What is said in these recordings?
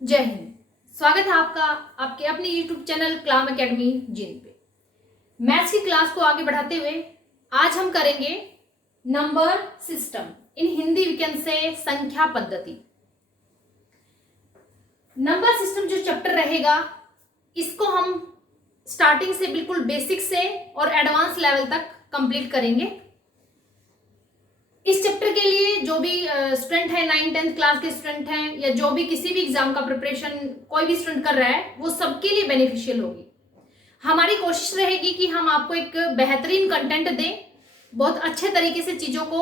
जय हिंद। स्वागत है आपका आपके अपने YouTube चैनल कलाम एकेडमी जिन पे। मैथ्स की क्लास को आगे बढ़ाते हुए आज हम करेंगे number system, in Hindi we can say संख्या पद्धति। नंबर सिस्टम जो चैप्टर रहेगा इसको हम स्टार्टिंग से बिल्कुल बेसिक से और एडवांस लेवल तक कंप्लीट करेंगे। इस चैप्टर के लिए जो भी स्टूडेंट है 9th-10th क्लास के स्टूडेंट हैं या जो भी किसी भी एग्जाम का प्रिपरेशन कोई भी स्टूडेंट कर रहा है वो सबके लिए बेनिफिशियल होगी। हमारी कोशिश रहेगी कि हम आपको एक बेहतरीन कंटेंट दें, बहुत अच्छे तरीके से चीजों को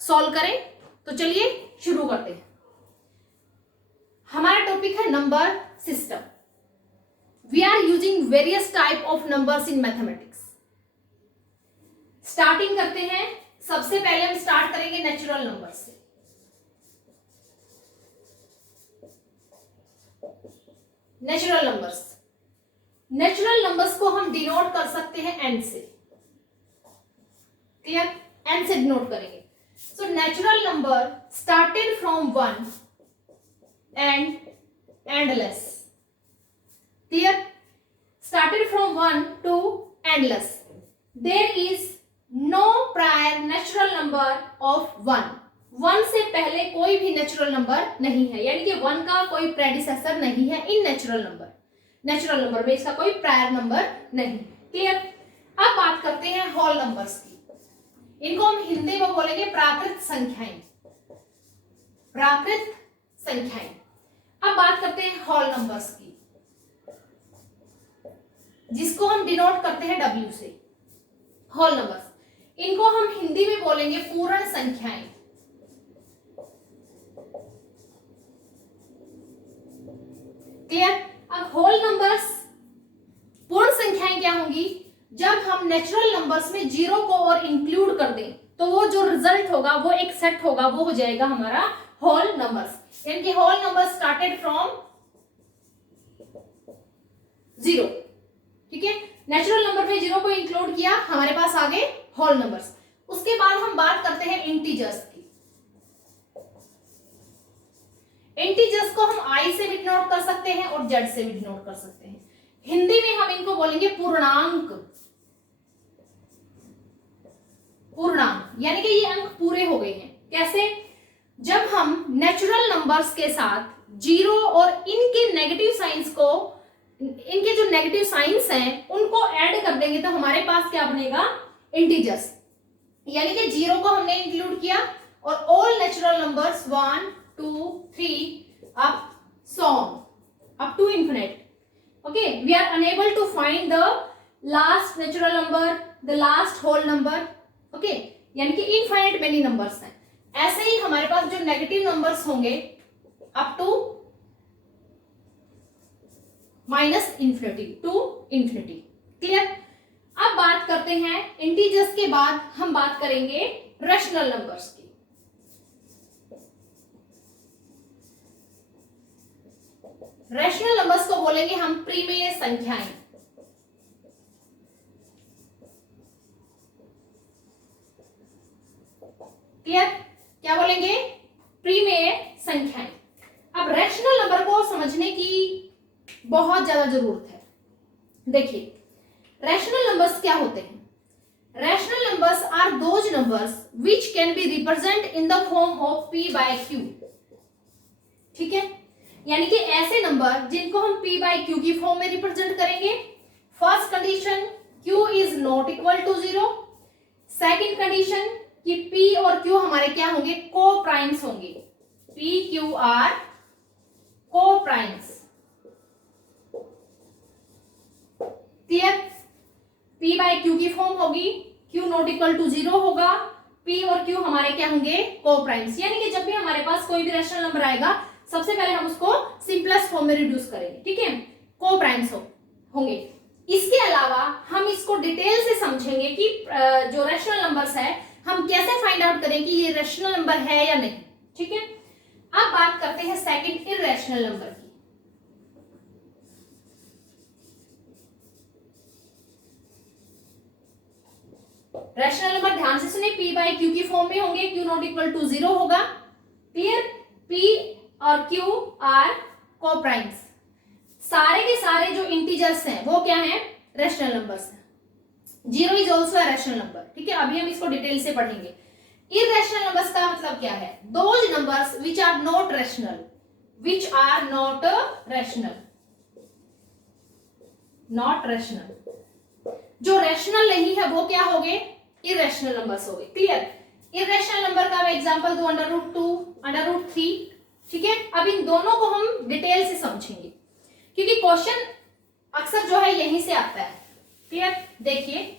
सॉल्व करें। तो चलिए शुरू करते हैं। हमारा टॉपिक है number system. We are using various type of numbers in mathematics. Starting करते हैं। सबसे पहले हम स्टार्ट करेंगे नेचुरल नंबर से। नेचुरल नंबर्स को हम डिनोट कर सकते हैं एन से। क्लियर? एन से डिनोट करेंगे। So natural number started from 1 and endless. Clear? Started from 1 to endless. There is no prior natural number of 1। 1 से पहले कोई भी नेचुरल नंबर नहीं है, यानी कि 1 का कोई प्रेडिसेसर नहीं है इन नेचुरल नंबर में इसका कोई प्रायर नंबर नहीं। क्लियर? अब बात करते हैं होल नंबर्स की। इनको हम हिंदी में बोलेंगे प्राकृत संख्याएं। अब बात करते हैं होल नंबर्स की, जिसको हम डिनोट करते हैं W से। होल नंबर्स, इनको हम हिंदी में बोलेंगे पूर्ण संख्याएं। क्लियर? अब होल नंबर्स, पूर्ण संख्याएं क्या होंगी? जब हम नेचुरल नंबर्स में जीरो को और इंक्लूड कर दें तो वो जो रिजल्ट होगा वो एक सेट होगा, वो हो जाएगा हमारा होल नंबर्स। यानी कि होल नंबर स्टार्टेड फ्रॉम 0। ठीक है, नेचुरल नंबर में जीरो को इंक्लूड किया, हमारे पास आ गए होल नंबर्स। उसके बाद हम बात करते हैं इंटीजर्स की। इंटीजर्स को हम I से भी डिनोट कर सकते हैं और Z से भी डिनोट कर सकते हैं। हिंदी में हम इनको बोलेंगे पूर्णांक। यानी कि ये अंक पूरे हो गए हैं। कैसे? जब हम नेचुरल नंबर्स के साथ जीरो और इनके नेगेटिव साइंस को, इनके जो नेगेटिव साइंस हैं उनको ऐड कर देंगे तो हमारे पास क्या बनेगा? इंटीजर्स। यानी कि जीरो को हमने इंक्लूड किया और all natural numbers 1 2 3 up to infinite. Okay, we are unable to find the last natural number, the last whole number. Okay, यानी कि इनफाइनाइट मेनी नंबर्स हैं। ऐसे ही हमारे पास जो नेगेटिव नंबर्स होंगे up to minus infinity to infinity. Clear? अब बात करते हैं इंटीजर्स के बाद हम बात करेंगे रैशनल नंबर्स की। रैशनल नंबर्स को बोलेंगे हम प्रीमेय संख्याएं। क्लियर? क्या बोलेंगे? प्रीमेय संख्याएं। अब रैशनल नंबर को समझने की बहुत ज्यादा जरूरत है। देखिए, रैशनल नंबर्स क्या होते हैं? Rational numbers are those numbers which can be represent in the form of P/Q। ठीक है, यानी कि ऐसे नंबर जिनको हम P/Q की फॉर्म में रिप्रेजेंट करेंगे। First condition, Q is not equal to 0। Second condition कि P और Q हमारे क्या होंगे? को प्राइम्स होंगे। P Q आर को प्राइम्स। क्लियर? P/Q की फॉर्म होगी, Q नॉट इक्वल टू 0 होगा, P और Q हमारे क्या होंगे? को प्राइम्स। यानी कि जब भी हमारे पास कोई भी रैशनल नंबर आएगा सबसे पहले हम उसको सिंपलेस्ट फॉर्म में रिड्यूस करेंगे। ठीक है, को प्राइम्स होंगे। इसके अलावा हम इसको डिटेल से समझेंगे कि जो रैशनल नंबर्स है हम कैसे फाइंड आउट करें कि ये रैशनल नंबर है या नहीं। ठीक है, अब बात करते हैं सेकंड इररेशनल नंबर की। रैशनल नंबर ध्यान से सुने, P/Q की फॉर्म में होंगे, Q नॉट इक्वल टू 0 होगा। क्लियर? P और Q आर कोप्राइम्स, सारे के सारे जो इंटीजर्स हैं वो क्या हैं, रैशनल नंबर्स हैं। Zero is also a rational number, ठीक है, अभी हम इसको डिटेल से पढ़ेंगे। इररेशनल नंबर्स का मतलब क्या है, those numbers which are not rational, which are not rational, not rational, जो रैशनल नहीं है वो क्या हो गए, इररेशनल नंबर्स हो गए। क्लियर, इररेशनल नंबर का मैं एग्जांपल दूं √2, √3, ठीक है। अब इन दोनों को हम डिटेल से समझेंगे क्योंकि क्वेश्चन अक्सर जो है यहीं से आता है। क्लियर, देखिए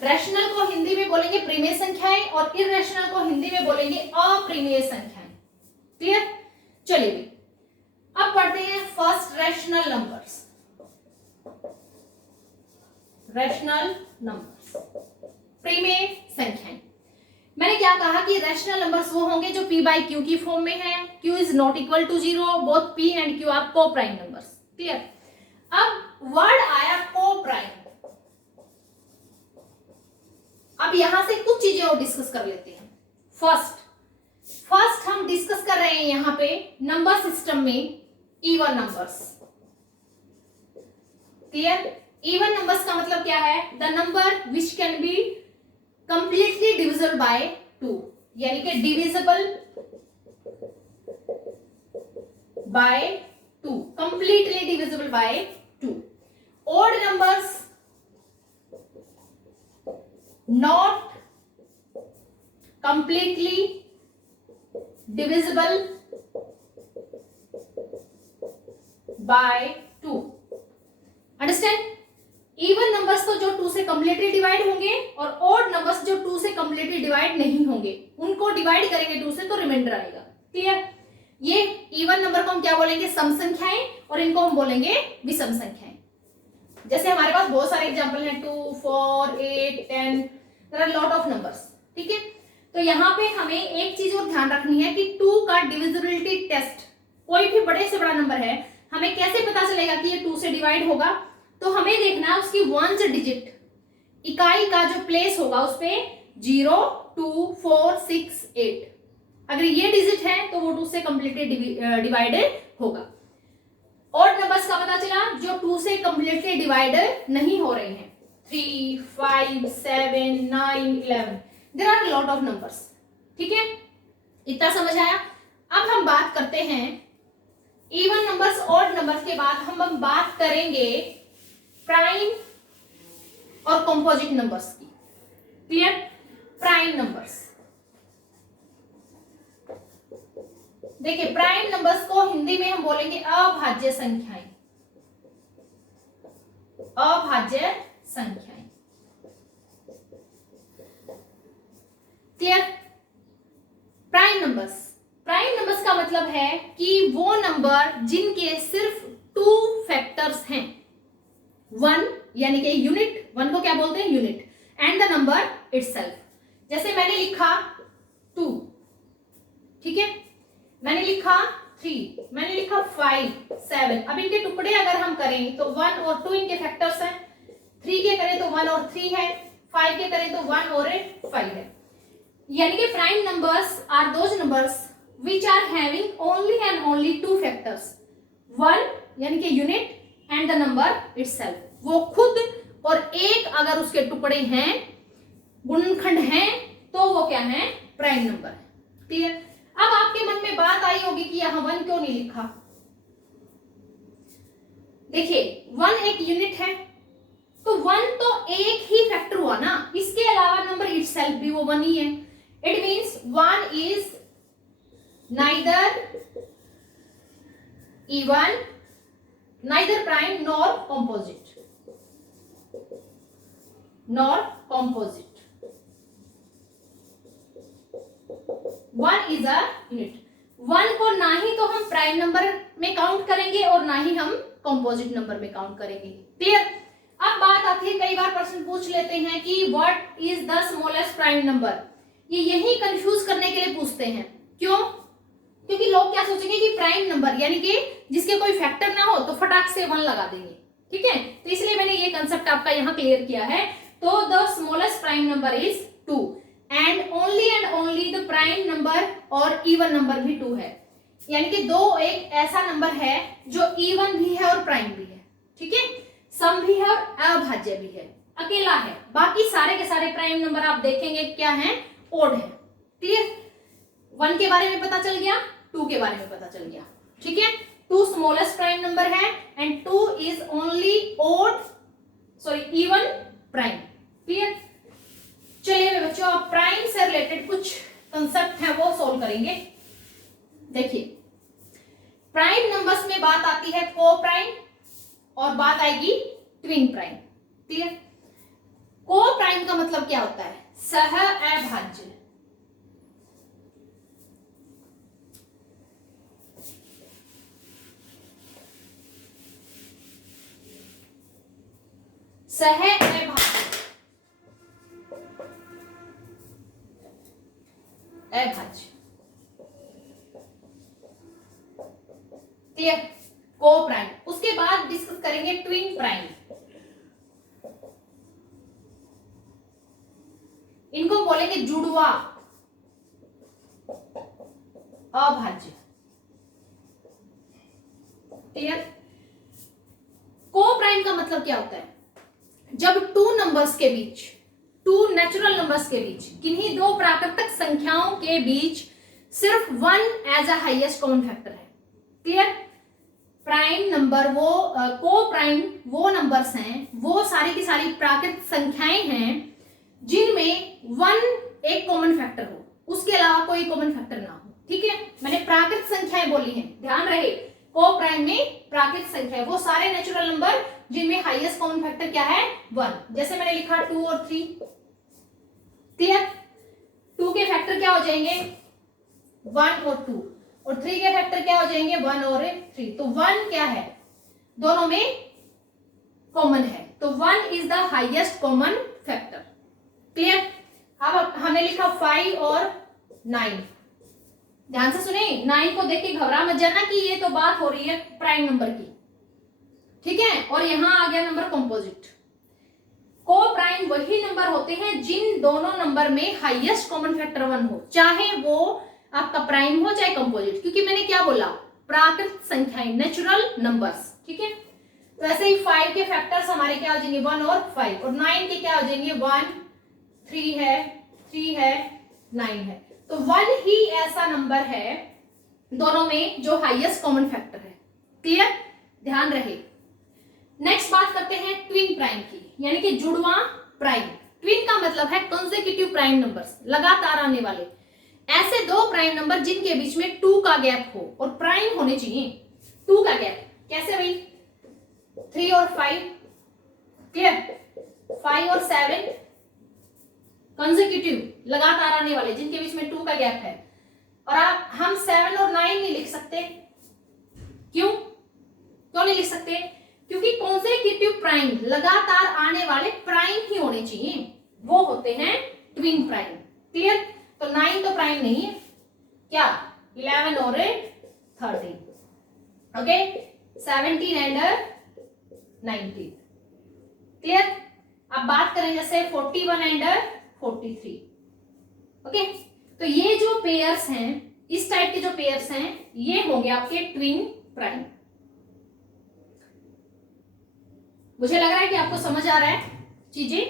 रैशनल को हिंदी में बोलेंगे प्रिमेय संख्याएं और इररेशनल को हिंदी में बोलेंगे अप्रिमेय संख्याएं। क्लियर, चलिए भी अब पढ़ते हैं first rational numbers. Rational numbers, प्रिमेय संख्याएं। मैंने क्या कहा कि रैशनल नंबर्स वो होंगे जो p बाई क्यू की फॉर्म में है, q is not equal to 0, both p and q are coprime numbers. Clear, अब वर्ड आया कोप्राइम, अब यहां से कुछ चीजें और डिस्कस कर लेते हैं। फर्स्ट हम डिस्कस कर रहे हैं यहां पे नंबर सिस्टम में even numbers. Clear, even numbers का मतलब क्या है, the number which can be completely divisible by 2, यानी कि divisible by 2, completely divisible by 2। Odd numbers not completely divisible by 2। Understand, even numbers तो जो 2 से कंप्लीटली डिवाइड होंगे और ऑड नंबर्स जो 2 से कंप्लीटली डिवाइड नहीं होंगे, उनको डिवाइड करेंगे 2 से तो रिमाइंडर आएगा। क्लियर, ये इवन नंबर को हम क्या बोलेंगे, सम संख्याएं, और इनको हम बोलेंगे विषम संख्याएं। जैसे हमारे पास बहुत सारे एग्जांपल हैं, 2, 4, 8, 10, there are lot of numbers. ठीक है, तो यहाँ पे हमें एक चीज और ध्यान रखनी है कि 2 का डिविजिबिलिटी टेस्ट, कोई भी बड़े से बड़ा नंबर है, हमें कैसे पता चलेगा कि ये 2 से डिवाइड होगा, तो हमें देखना है उसकी 1th डिजिट, इकाई का जो प्लेस होगा उस पे 0, 2, 4, 6, 8, अगर ये डिजिट है तो वो 2 से कंप्लीटली डिवाइडेड होगा। ऑड नंबर्स का पता चला जो 2 से कंप्लीटली डिवाइडेड नहीं हो रहे हैं, 3, 5, 7, 9, 11, there are lot of numbers. ठीक है, इतना समझ आया। अब हम बात करते हैं इवन नंबर्स ऑड नंबर्स के बाद हम बात करेंगे प्राइम और कंपोजिट नंबर्स की। क्लियर, प्राइम नंबर्स, देखिए प्राइम नंबर्स को हिंदी में हम बोलेंगे अभाज्य संख्याएं, अभाज्य संख्याएं। Clear, prime numbers, prime numbers का मतलब है कि वो नंबर जिनके सिर्फ 2 फैक्टर्स हैं, 1 यानी कि यूनिट, 1 को क्या बोलते हैं, unit, and the number itself. जैसे मैंने लिखा 2, ठीक है, मैंने लिखा 3, मैंने लिखा 5, 7, अब इनके टुकड़े अगर हम करें तो 1 और 2 इनके फैक्टर्स हैं, 3 के करें तो 1 और 3 है, 5 के करें तो 1 और 5 है। यानी कि prime numbers are those numbers which are having only and only 2 factors, 1 यानी कि unit and the number itself, वो खुद और एक अगर उसके टुकड़े हैं, गुणनखंड हैं, तो वो क्या है, प्राइम नंबर है। क्लियर, अब आपके मन में बात आई होगी कि यहां 1 क्यों नहीं लिखा। देखिए 1 एक यूनिट है, तो 1 तो एक ही फैक्टर हुआ ना, इसके अलावा नंबर इटसेल्फ भी वो 1 ही है। It means 1 is neither even, neither prime nor composite, nor composite. 1 is a unit, 1 को ना ही तो हम प्राइम नंबर में काउंट करेंगे और ना ही हम कंपोजिट नंबर में काउंट करेंगे। क्लियर, अब बात आती है, कई बार प्रश्न पूछ लेते हैं कि what is the smallest prime number, ये यही कंफ्यूज करने के लिए पूछते हैं। क्यों, क्योंकि लोग क्या सोचेंगे कि प्राइम नंबर यानी कि जिसके कोई फैक्टर ना हो तो फटाक से 1 लगा देंगे। ठीक है, तो इसलिए मैंने ये कंसेप्ट आपका यहाँ क्लियर किया है। तो the smallest prime number is 2। And only the prime number और इवन नंबर भी 2 है, यानी कि 2 एक ऐसा नंबर है जो इवन भी है और प्राइम भी है, ठीक है, सम भी है और अभाज्य भी है, अकेला है, बाकी सारे के सारे प्राइम नंबर आप देखेंगे क्या है, ओड है। क्लियर, 1 के बारे में पता चल गया, 2 के बारे में पता चल गया, ठीक है। 2 स्मॉलेस्ट प्राइम नंबर है and 2 is only odd sorry even prime. Clear, चलिए मेरे बच्चों अब प्राइम से रिलेटेड कुछ कंसेप्ट है वो सोल्व करेंगे। देखिए प्राइम नंबर्स में बात आती है को प्राइम और बात आएगी ट्विन प्राइम। क्लियर, को प्राइम का मतलब क्या होता है, सह अभाज्य। सह अभाज्य। क्लियर, को प्राइम। उसके बाद डिस्कस करेंगे ट्विन प्राइम। इनको बोलेंगे जुड़वा अभाज्य। क्लियर, को प्राइम का मतलब क्या होता है, जब 2 नंबर्स के बीच, 2 नेचुरल नंबर्स के बीच, किन्हीं 2 प्राकृतिक संख्याओं के बीच सिर्फ 1 as a highest common factor है। क्लियर, प्राइम नंबर वो को प्राइम वो नंबर्स हैं, वो सारी की सारी प्राकृतिक संख्याएं हैं जिनमें 1 एक कॉमन फैक्टर हो, उसके अलावा कोई कॉमन फैक्टर ना हो। ठीक है, मैंने प्राकृतिक संख्याएं बोली हैं, ध्यान रहे, को प्राइम में प्राकृतिक संख्या वो सारे नेचुरल नंबर जिनमें हाईएस्ट कॉमन फैक्टर क्या है, 1। जैसे मैंने लिखा 2 और 3। क्लियर, 2 के फैक्टर क्या हो जाएंगे, 1 और 2, और 3 के फैक्टर क्या हो जाएंगे, 1 और 3। तो 1 क्या है, दोनों में कॉमन है, तो 1 is the highest common factor. Clear, अब हमने लिखा 5 और 9। ध्यान से सुने, 9 को देख के घबरा मत जाना कि ये तो बात हो रही है प्राइम नंबर की, ठीक है। और यहां आ गया नंबर कंपोजिट। को प्राइम वही नंबर होते हैं जिन दोनों नंबर में हाईएस्ट कॉमन फैक्टर 1 हो, चाहे वो आपका प्राइम हो चाहे कंपोजिट, क्योंकि मैंने क्या बोला, प्राकृतिक संख्याएं, नेचुरल नंबर्स। ठीक है, तो ऐसे ही 5 के फैक्टर्स हमारे क्या हो जाएंगे, 1 और 5, और 9 के क्या हो जाएंगे, 1, 3 है, 9 है। तो 1 ही ऐसा नंबर है दोनों में जो हाईएस्ट कॉमन फैक्टर है। क्लियर, ध्यान रहे। नेक्स्ट बात करते हैं ट्विन प्राइम की, यानी कि जुड़वा प्राइम। ट्विन का मतलब है कंसेक्यूटिव प्राइम नंबर्स, लगातार आने वाले ऐसे 2 प्राइम नंबर जिनके बीच में 2 का गैप हो, और प्राइम होने चाहिए 2 का गैप। कैसे भाई, 3 और 5, क्लियर, 5 और 7 कंसेक्यूटिव, लगातार आने वाले जिनके बीच में 2 का गैप है। और आप हम 7 और 9 नहीं लिख सकते, क्यों नहीं लिख सकते, क्योंकि कंसेक्यूटिव प्राइम, लगातार आने वाले प्राइम ही होने चाहिए, वो होते हैं ट्विन प्राइम। क्लियर, तो 9 तो प्राइम नहीं है, क्या 11 और 13, ओके, 17 एंड 19। क्लियर, अब बात करें जैसे 41 एंड 43। ओके, तो ये जो पेयर्स हैं, इस टाइप के जो पेयर्स हैं, ये होंगे आपके ट्विन प्राइम। मुझे लग रहा है कि आपको समझ आ रहा है चीजें,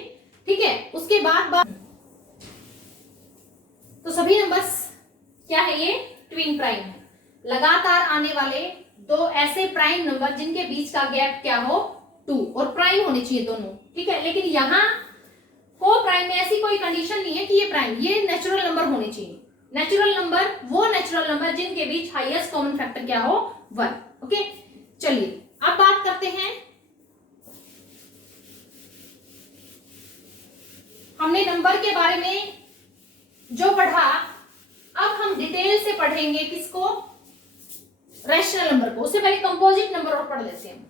ठीक है। उसके बाद तो सभी नंबर्स क्या है, ये ट्विन प्राइम है, लगातार आने वाले 2 ऐसे प्राइम नंबर जिनके बीच का गैप क्या हो, 2, और प्राइम होने चाहिए दोनों। ठीक है, लेकिन यहां को प्राइम में ऐसी कोई कंडीशन नहीं है कि ये प्राइम, ये नेचुरल नंबर होने चाहिए। नेचुरल नंबर वो नेचुरल नंबर जिनके बीच हाईएस्ट कॉमन फैक्टर क्या हो, 1। ओके, चलिए अब बात करते हैं, हमने नंबर के बारे में जो पढ़ा, अब हम डिटेल से पढ़ेंगे किसको, रैशनल नंबर को। उससे पहले कंपोजिट नंबर और पढ़ लेते हैं।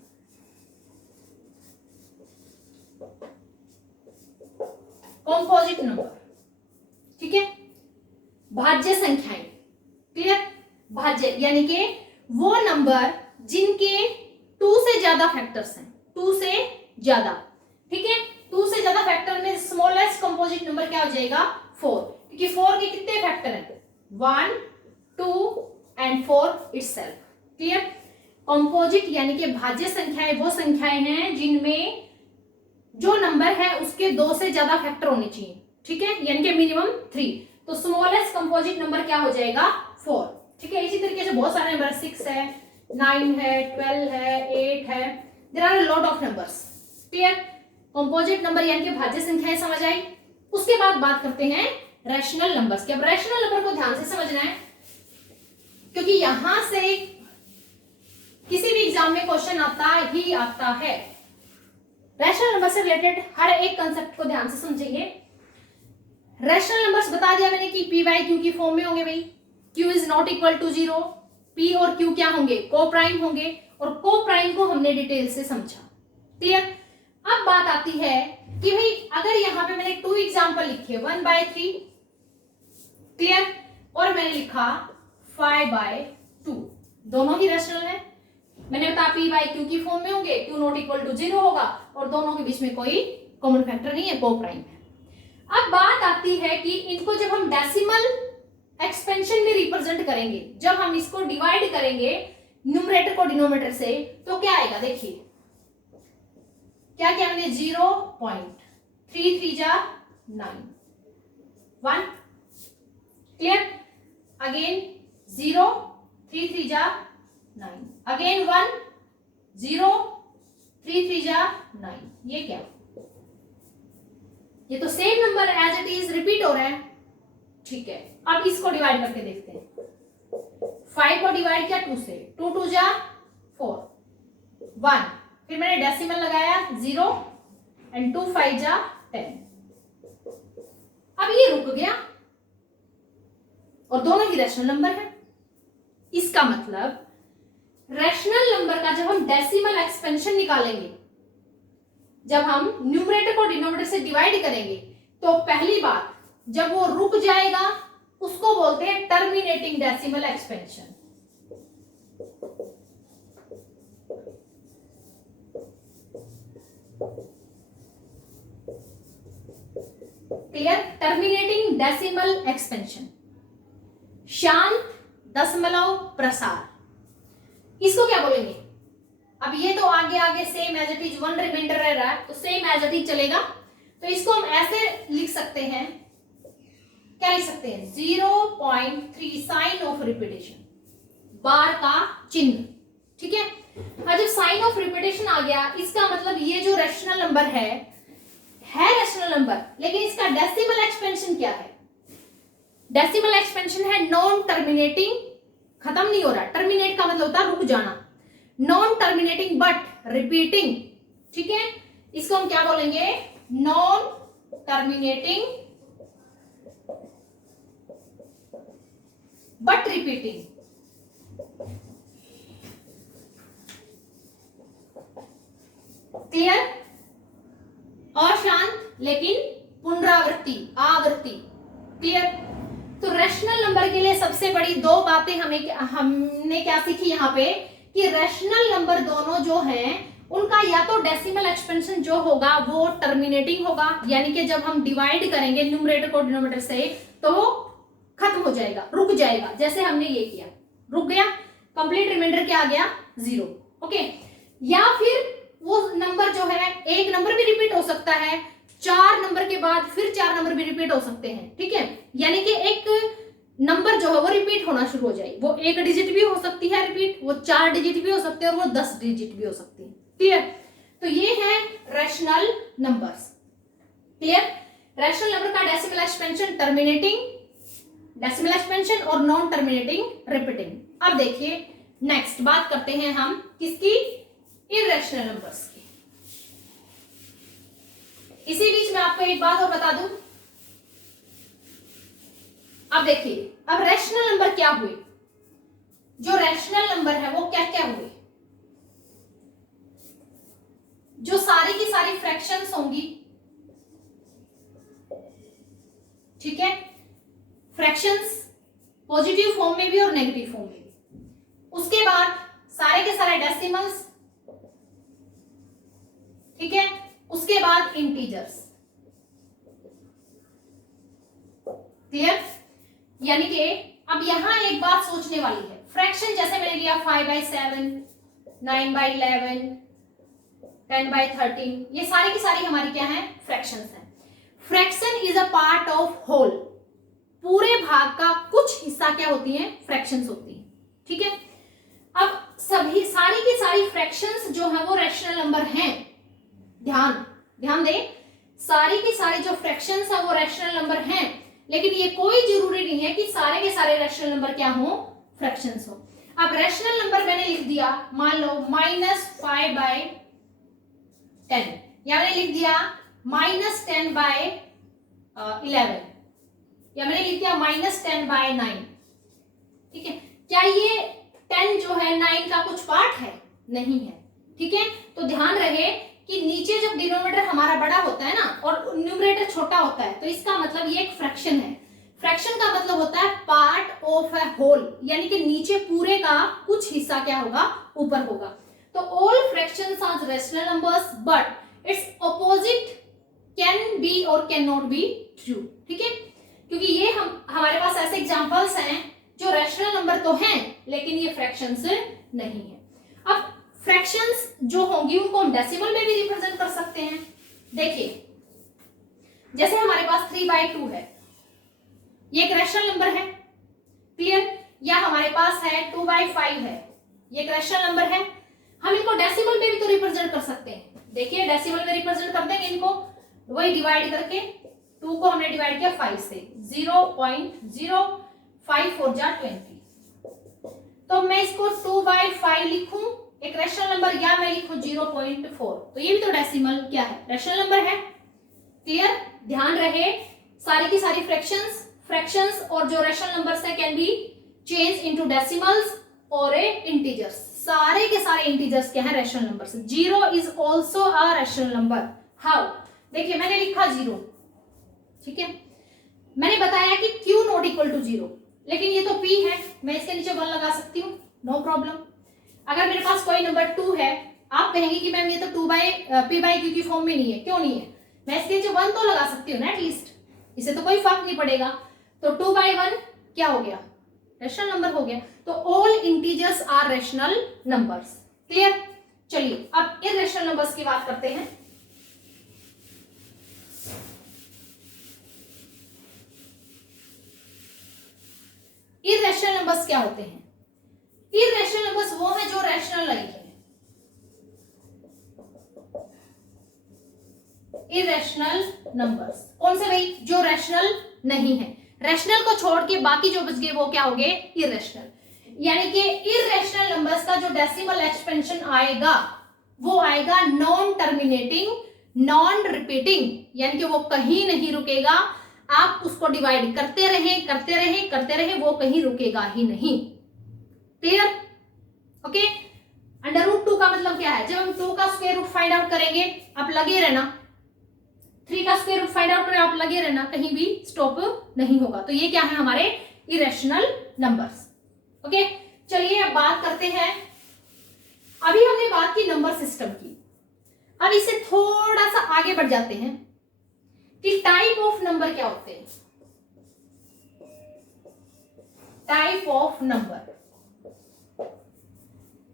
कंपोजिट नंबर, ठीक है, भाज्य संख्याएं। क्लियर, भाज्य यानी कि वो नंबर जिनके 2 से ज्यादा फैक्टर्स हैं, 2 से ज्यादा। ठीक है, 2 से ज्यादा फैक्टर में स्मॉलेस्ट कंपोजिट नंबर क्या हो जाएगा, 4। क्योंकि 4 के कितने फैक्टर हैं, 1, 2 एंड 4 इटसेल्फ। क्लियर। कंपोजिट यानी कि भाज्य संख्याएं वो संख्याएं हैं जिनमें जो नंबर है उसके 2 से ज्यादा फैक्टर होने चाहिए, ठीक है, यानी कि मिनिमम 3। तो स्मॉलेस्ट कंपोजिट नंबर क्या हो जाएगा, 4, ठीक है। इसी तरीके से बहुत सारे नंबर, 6 है, 9 है, 12 है, 8 है, there are lot of numbers. Clear. Composite number यानी कि भाज्य संख्याएं समझ आई। उसके बाद बात करते हैं रैशनल नंबर्स की। अब रैशनल नंबर को ध्यान से समझना है, क्योंकि यहां से किसी भी एग्जाम में क्वेश्चन आता ही आता है। रैशनल नंबर से रिलेटेड हर एक कंसेप्ट को ध्यान से समझेंगे। रैशनल नंबर्स बता दिया मैंने कि पी बाई क्यू की फॉर्म में होंगे भाई, Q is not equal to 0, P और क्यू क्या होंगे, को प्राइम होंगे, और को प्राइम को हमने डिटेल से समझा। क्लियर। अब बात आती है कि भाई अगर यहां पे मैंने 2 एग्जांपल लिखे, 1/3, क्लियर, और मैंने लिखा 5/2, दोनों ही रैशनल है। मैंने बताया पी बाई क्यू की फॉर्म में होंगे, क्यू नॉट इक्वल टू 0 होगा, और दोनों के बीच में कोई कॉमन फैक्टर नहीं है, को प्राइम है। अब बात आती है कि इनको जब हम डेसिमल एक्सपेंशन में रिप्रेजेंट करेंगे, जब हम इसको डिवाइड करेंगे न्यूमरेटर को डिनोमिनेटर से, तो क्या आएगा, देखिए क्या क्या मैंने 0.33 9 1, क्लियर, अगेन 0 3 3 9, अगेन 1 0 3 3 9, ये क्या, ये तो same number as it is repeat हो रहा है, ठीक है। अब इसको डिवाइड करके देखते हैं। 5 को डिवाइड किया 2 से, 2 2 4 1, फिर मैंने डेसिमल लगाया 0 एंड 2 5 10। अब ये रुक गया और दोनों ही रैशनल नंबर है। इसका मतलब रैशनल नंबर का जब हम डेसिमल एक्सपेंशन निकालेंगे, जब हम न्यूमरेटर को डिनोमिनेटर से डिवाइड करेंगे, तो पहली बात जब वो रुक जाएगा उसको बोलते हैं terminating decimal expansion. Clear. Terminating decimal expansion, शांत दशमलव प्रसार, इसको क्या बोलेंगे। अब ये तो आगे आगे same as it is 1 reminder रह रहा है, तो सेम एज इट इज चलेगा। तो इसको हम ऐसे लिख सकते हैं, क्या लिख सकते हैं, 0.3 साइन ऑफ रिपीटेशन, बार का चिन्ह, ठीक है। अब जब साइन ऑफ रिपीटेशन आ गया, इसका मतलब ये जो रैशनल नंबर है रैशनल नंबर, लेकिन इसका डेसिमल एक्सपेंशन क्या है, डेसिमल एक्सपेंशन है नॉन टर्मिनेटिंग, खत्म नहीं हो रहा, टर्मिनेट का मतलब होता है रुक जाना, नॉन टर्मिनेटिंग बट रिपीटिंग, ठीक है। इसको हम क्या बोलेंगे, non terminating but repeating. Clear. अशांत लेकिन पुनरावृत्ति, आवृत्ति। क्लियर। तो रैशनल नंबर के लिए सबसे बड़ी 2 बातें हमने क्या सीखी यहाँ पे, कि रैशनल नंबर दोनों जो हैं उनका या तो डेसिमल एक्सपेंशन जो होगा वो टर्मिनेटिंग होगा, यानी कि जब हम डिवाइड करेंगे न्यूमरेटर को डिनोमिनेटर से तो वो खत्म हो जाएगा, रुक जाएगा, जैसे हमने ये किया, रुक गया, कंप्लीट रिमाइंडर क्या आ गया, 0, ओके। या फिर वो नंबर जो है, एक नंबर भी रिपीट हो सकता है, 4 नंबर के बाद फिर 4 नंबर भी रिपीट हो सकते हैं, ठीक है। यानी कि एक नंबर जो है वो रिपीट होना शुरू हो जाए, वो 1 डिजिट भी हो सकती है रिपीट, वो 4 डिजिट भी हो सकते हैं, और वो 10 डिजिट भी हो सकती है। क्लियर। तो ये है rational numbers. Clear. Rational number का decimal expansion terminating decimal expansion और नॉन टर्मिनेटिंग रिपीटिंग। अब देखिए नेक्स्ट बात करते हैं हम किसकी, इर्रेशनल नंबर्स की। इसी बीच में आपको एक बात और बता दूं, अब देखिए, अब रैशनल नंबर क्या हुए, जो रैशनल नंबर है वो क्या क्या हुए, जो सारी की सारी फ्रैक्शंस होंगी, ठीक है, फ्रैक्शंस पॉजिटिव फॉर्म में भी और नेगेटिव फॉर्म में भी, उसके बाद सारे के सारे डेसिमल्स, ठीक है, उसके बाद इंटीजर्स, क्लियर? यानी कि अब यहां एक बात सोचने वाली है, फ्रैक्शन जैसे मैंने लिया 5/7, 9/11, 10/13, ये सारी की सारी हमारी क्या है, फ्रैक्शंस हैं। Fraction is a part of whole, पूरे भाग का कुछ हिस्सा क्या होती है, फ्रैक्शंस होती है। ठीक है, अब सभी सारी की सारी फ्रैक्शंस जो है वो रैशनल नंबर हैं। ध्यान दें, सारी की सारी जो फ्रैक्शंस है वो रैशनल नंबर हैं, लेकिन ये कोई जरूरी नहीं है कि सारे के सारे रैशनल नंबर क्या हो, फ्रैक्शंस हो। अब रैशनल नंबर मैंने लिख दिया, मान लो -5/10, या मैंने लिख दिया -10/11, या मैंने लिख दिया -10/9। ठीक है, क्या ये 10 जो है 9 का कुछ पार्ट है? नहीं है। ठीक है, तो ध्यान रहे कि नीचे जब डिनोमिनेटर हमारा बड़ा होता है ना और न्यूमरेटर छोटा होता है, तो इसका मतलब ये एक फ्रैक्शन है। फ्रैक्शन का मतलब होता है पार्ट ऑफ अ होल, यानी कि नीचे पूरे का कुछ हिस्सा क्या होगा, ऊपर होगा। तो all fractions are rational numbers but its opposite can be और कैन नॉट बी ट्रू। ठीक है, क्योंकि ये हमारे पास ऐसे एग्जांपल्स हैं जो रैशनल नंबर तो हैं लेकिन ये फ्रैक्शंस नहीं है। अब फ्रैक्शंस जो होंगी उनको हम डेसिमल में भी रिप्रेजेंट कर सकते हैं। देखिए, जैसे हमारे पास 3/2 है, ये एक रैशनल नंबर है, क्लियर? या हमारे पास है 2/5 है, ये एक रैशनल नंबर है। हम इनको डेसिमल में भी तो रिप्रेजेंट कर सकते हैं। देखिए, डेसिमल में रिप्रेजेंट कर देंगे इनको, वही डिवाइड करके, 2 को हमने डिवाइड किया 5 से, 0.05 4 जा 20। तो मैं इसको 2/5 लिखूं एक रैशनल नंबर, या मैं लिखूं 0.4, तो ये भी तो डेसिमल क्या है, रैशनल नंबर है। क्लियर? ध्यान रहे, सारी की सारी फ्रैक्शंस और जो रैशनल नंबर्स है can be change into decimals और इंटीजर्स। सारे के सारे इंटीजर्स क्या है, rational numbers. 0 is also a rational number. How? देखिए, मैंने लिखा 0, ठीक है, मैंने बताया कि Q नॉट इक्वल टू 0, लेकिन ये तो P है, मैं इसके नीचे 1 लगा सकती हूँ, नो प्रॉब्लम। अगर मेरे पास कोई नंबर 2 है, आप कहेंगे कि मैम ये तो P/Q की फॉर्म में नहीं है, क्यों नहीं है? मैं इसके नीचे 1 तो लगा सकती हूँ ना एटलीस्ट, इससे तो कोई फर्क नहीं पड़ेगा। तो 2/1 क्या हो गया, रैशनल नंबर हो गया। तो all integers are rational numbers. Clear? चलिए अब इररेशनल नंबर्स की बात करते हैं। इररेशनल नंबर्स क्या होते हैं? इररेशनल नंबर्स वो हैं जो रैशनल नहीं है। इररेशनल नंबर्स कौन से भाई? जो रैशनल नहीं है। रैशनल को छोड़ के बाकी जो बच गए वो क्या हो गए? इररेशनल। यानी कि इररेशनल नंबर्स का जो डेसिमल एक्सपेंशन आएगा वो आएगा नॉन टर्मिनेटिंग, नॉन रिपीटिंग, यानी कि वो कहीं नहीं रुकेगा। आप उसको डिवाइड करते रहे, वो कहीं रुकेगा ही नहीं। क्लियर? ओके। √2 का मतलब क्या है? जब हम 2 का स्क्वायर रूट फाइंड आउट करेंगे, आप लगे रहना, 3 का स्क्वायर रूट फाइंड आउट करें, आप लगे रहना, कहीं भी स्टॉप नहीं होगा। तो ये क्या है? हमारे इरेशनल नंबर्स। ओके, चलिए अब बात करते हैं। अभी हमने बात की नंबर सिस्टम की, अब इसे थोड़ा सा आगे बढ़ जाते हैं कि टाइप ऑफ नंबर क्या होते हैं। टाइप ऑफ नंबर,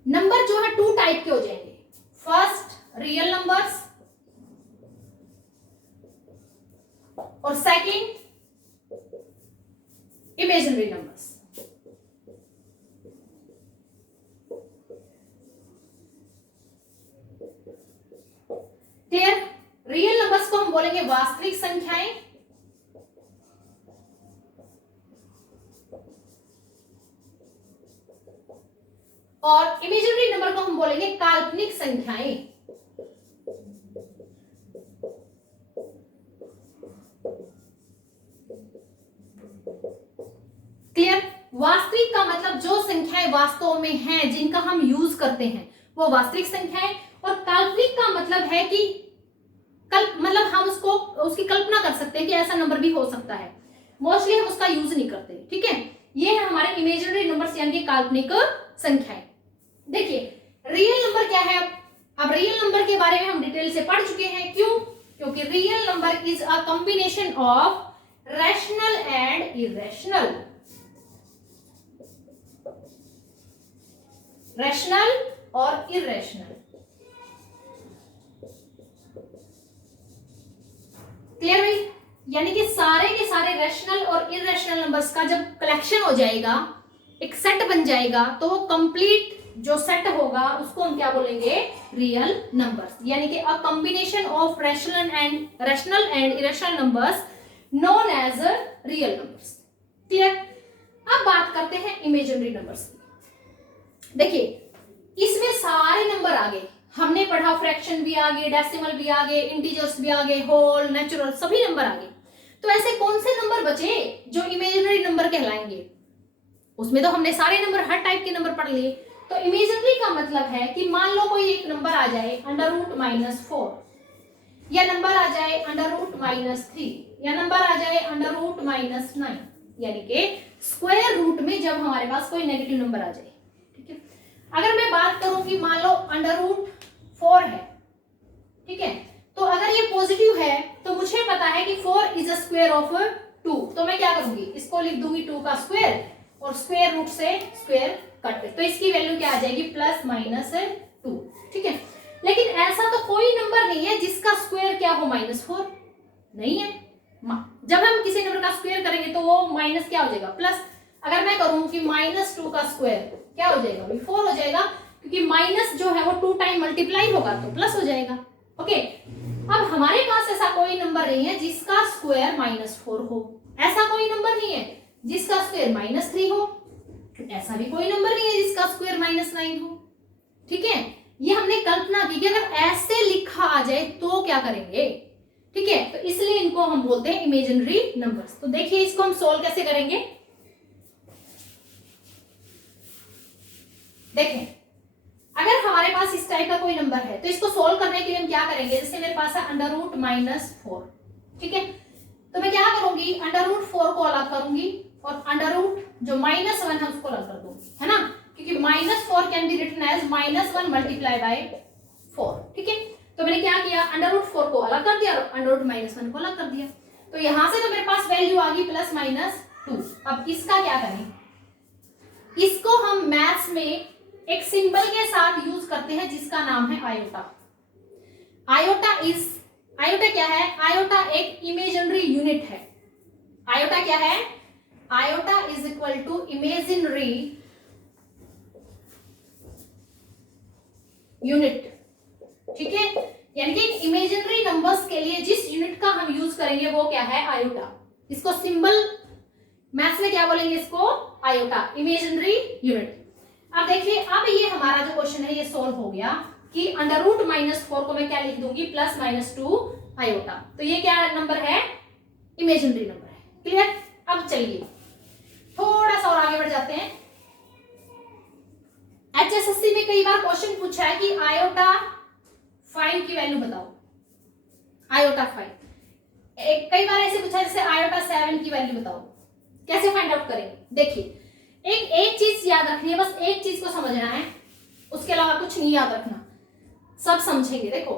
नंबर जो है 2 टाइप के हो जाएंगे। फर्स्ट रियल नंबर्स और second imaginary numbers. Clear? Real numbers को हम बोलेंगे वास्तविक संख्याएं, और इमेजिनरी नंबर को हम बोलेंगे काल्पनिक संख्याएं। क्लियर? वास्तविक का मतलब जो संख्याएं वास्तव में हैं, जिनका हम यूज करते हैं, वो वास्तविक संख्याएं। और काल्पनिक का मतलब है कि मतलब हम उसकी कल्पना कर सकते हैं कि ऐसा नंबर भी हो सकता है, मोस्टली हम उसका यूज नहीं करते। ठीक है, ये है हमारे इमेजिनरी नंबर्स यानी कि काल्पनिक संख्याएं। देखिए रियल नंबर क्या है? अब रियल नंबर के बारे में हम डिटेल से पढ़ चुके हैं। क्यों? क्योंकि real number is a combination of rational and irrational, rational और इरेशनल। क्लियर भाई? यानी कि सारे के सारे रैशनल और इरेशनल नंबर्स का जब कलेक्शन हो जाएगा, एक सेट बन जाएगा, तो वो कंप्लीट जो सेट होगा उसको हम क्या बोलेंगे? Real numbers. यानी कि a combination of rational and irrational numbers known as real numbers. Clear? अब बात करते हैं इमेजिनरी नंबर्स की। देखिए, इसमें सारे नंबर आ गए, हमने पढ़ा फ्रैक्शन भी आ गए, डेसिमल भी आ गए, इंटीजर्स भी आ गए, होल, नेचुरल, सभी नंबर आ गए। तो ऐसे कौन से नंबर बचे जो इमेजिनरी नंबर कहलाएंगे? उसमें तो हमने सारे नंबर, हर टाइप के नंबर पढ़ लिए। तो इमेजिनरी का मतलब है कि मान लो कोई एक नंबर आ जाए √-4, या नंबर आ जाए √-3, या नंबर आ जाए √-9, यानी कि स्क्वायर रूट में जब हमारे पास कोई नेगेटिव नंबर आ जाए। ठीक है, अगर मैं बात करूं कि मान लो √4 है, ठीक है, तो अगर ये पॉजिटिव है तो मुझे पता है कि 4 इज अ स्क्वायर ऑफ 2, तो मैं क्या करूंगी? इसको लिख दूंगी 2 का स्क्वायर, और स्क्वायर रूट से स्क्वायर कट, तो इसकी वैल्यू क्या आ जाएगी? +-2। ठीक है, लेकिन ऐसा तो कोई नंबर नहीं है जिसका स्क्वायर क्या हो? -4 नहीं है। जब हम किसी नंबर का स्क्वायर करेंगे तो वो माइनस क्या हो जाएगा? प्लस। अगर मैं करूं कि -2 का स्क्वायर क्या हो जाएगा? 4 हो जाएगा, क्योंकि माइनस जो है वो 2 टाइम मल्टीप्लाई होगा तो प्लस हो जाएगा। ओके, अब हमारे पास ऐसा कोई नंबर नहीं है जिसका स्क्वायर -4 हो, ऐसा कोई नंबर नहीं है जिसका स्क्वायर -3 हो, ऐसा भी कोई नंबर नहीं है जिसका स्क्वायर -9 हो। ठीक है, ये हमने कल्पना की कि अगर ऐसे लिखा आ जाए तो क्या करेंगे। ठीक है, तो इसलिए इनको हम बोलते हैं इमेजिनरी नंबर्स। तो देखिए, इसको हम सोल्व कैसे करेंगे। देखें, अगर हमारे पास इस टाइप का कोई नंबर है तो इसको सोल्व करने के लिए हम क्या करेंगे? जैसे मेरे पास है √-4, ठीक है, तो मैं क्या करूंगी? √4 को अलग करूंगी और अंडर जो -1 है उसको अलग कर दूंगी, है ना, क्योंकि -4 can be written as -1 multiply by 4। ठीक है, तो मैंने क्या किया? √4 को अलग कर दिया और √-1 को अलग कर दिया, तो यहां से तो मेरे पास वैल्यू आ गई +-2। अब इसका क्या करें? इसको हम मैथ्स में एक सिंबल के साथ यूज करते हैं जिसका नाम है आयोटा। आयोटा क्या है? आयोटा एक इमेजिनरी यूनिट है। आयोटा क्या है? Iota is equal to imaginary unit. ठीक है, यानी कि इमेजिनरी नंबर्स के लिए जिस यूनिट का हम यूज करेंगे वो क्या है? आयोटा। इसको सिंबल मैथ्स में क्या बोलेंगे? इसको आयोटा, इमेजिनरी यूनिट। अब देखिए, अब ये हमारा जो क्वेश्चन है ये सोल्व हो गया कि √-4 को मैं क्या लिख दूंगी? +-2 आयोटा। तो ये क्या नंबर है? इमेजिनरी नंबर है। क्लियर? अब चलिए थोड़ा सा और आगे बढ़ जाते हैं। HSSC में कई बार क्वेश्चन पूछा है कि आयोटा 5 की वैल्यू बताओ। आयोटा 5 कई बार ऐसे पूछा है जैसे आयोटा 7 की वैल्यू बताओ। कैसे फाइंड आउट करेंगे? देखिए, एक चीज याद रखनी है, बस एक चीज को समझना है, उसके अलावा कुछ नहीं याद रखना, सब समझेंगे। देखो,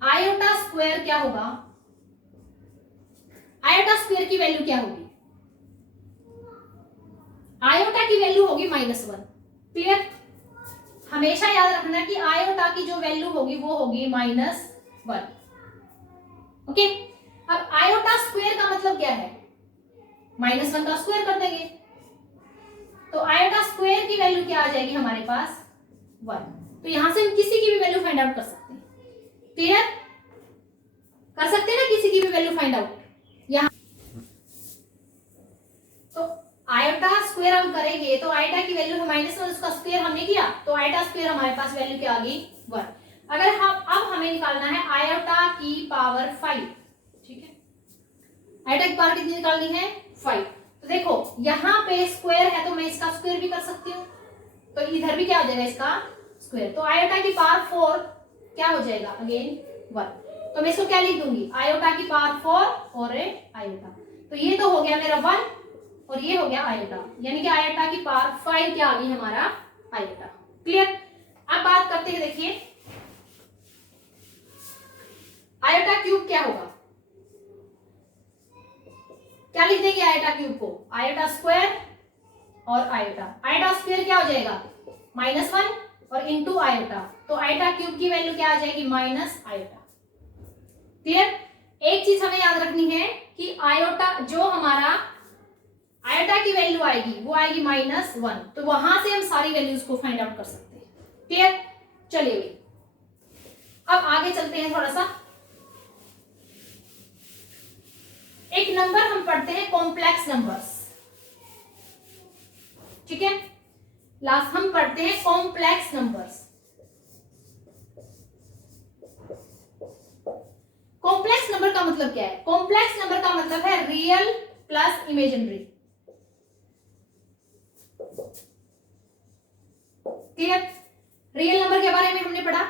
आयोटा स्क्वायर क्या होगा? आयोटा स्क्वायर की वैल्यू क्या होगी? आयोटा की वैल्यू होगी -1। क्लियर? हमेशा याद रखना कि आयोटा की जो वैल्यू होगी वो होगी -1। ओके, अब आयोटा स्क्वायर का मतलब क्या है? -1 का स्क्वायर कर देंगे, तो आयोटा स्क्वायर की वैल्यू क्या आ जाएगी हमारे पास? 1। तो यहां से हम किसी की भी वैल्यू फाइंड आउट कर सकते हैं। क्लियर? कर सकते हैं ना किसी की भी वैल्यू फाइंड आउट। यहां तो आयोटा स्क्वायर हम करेंगे तो आयोटा की वैल्यू है -1, उसका स्क्वायर हमने किया तो आयोटा स्क्वायर हमारे पास वैल्यू क्या आ गई? 1। अगर हम अब हमें निकालना है आयोटा की पावर 5। ठीक है, आयोटा की पावर कितनी निकालनी है? 5। तो देखो, यहां पे स्क्वायर है तो मैं इसका स्क्वायर भी कर सकती हूँ, तो इधर भी क्या हो जाएगा? इसका स्क्वायर। तो आयोटा की पावर 4 क्या हो जाएगा? अगेन 1। तो मैं इसको क्या लिख दूंगी? आयोटा की पावर 4 और आयोटा। तो ये तो हो गया मेरा 1 और ये हो गया आयोटा, यानी कि आयोटा की पावर 5 क्या आ गई? हमारा आयोटा। क्लियर? अब बात करते हैं, देखिए आयोटा क्यूब क्या होगा? क्या लिख देंगे आयोटा क्यूब को, आयोटा स्क्वायर और आयोटा। आयोटा स्क्वायर क्या हो जाएगा -1 और इंटू आयोटा, तो आयोटा क्यूब की वैल्यू क्या आ जाएगी माइनस आयोटा। क्लियर। एक चीज हमें याद रखनी है कि आयोटा जो हमारा आयोटा की वैल्यू आएगी वो आएगी -1, तो वहां से हम सारी वैल्यूज को फाइंड आउट कर सकते हैं। क्लियर। चलिए भाई अब आगे चलते हैं थोड़ा सा। एक नंबर हम पढ़ते हैं कॉम्प्लेक्स नंबर्स, ठीक है। लास्ट हम पढ़ते हैं कॉम्प्लेक्स नंबर्स। कॉम्प्लेक्स नंबर का मतलब क्या है? कॉम्प्लेक्स नंबर का मतलब है real plus imaginary. Clear. Real number के बारे में हमने पढ़ा,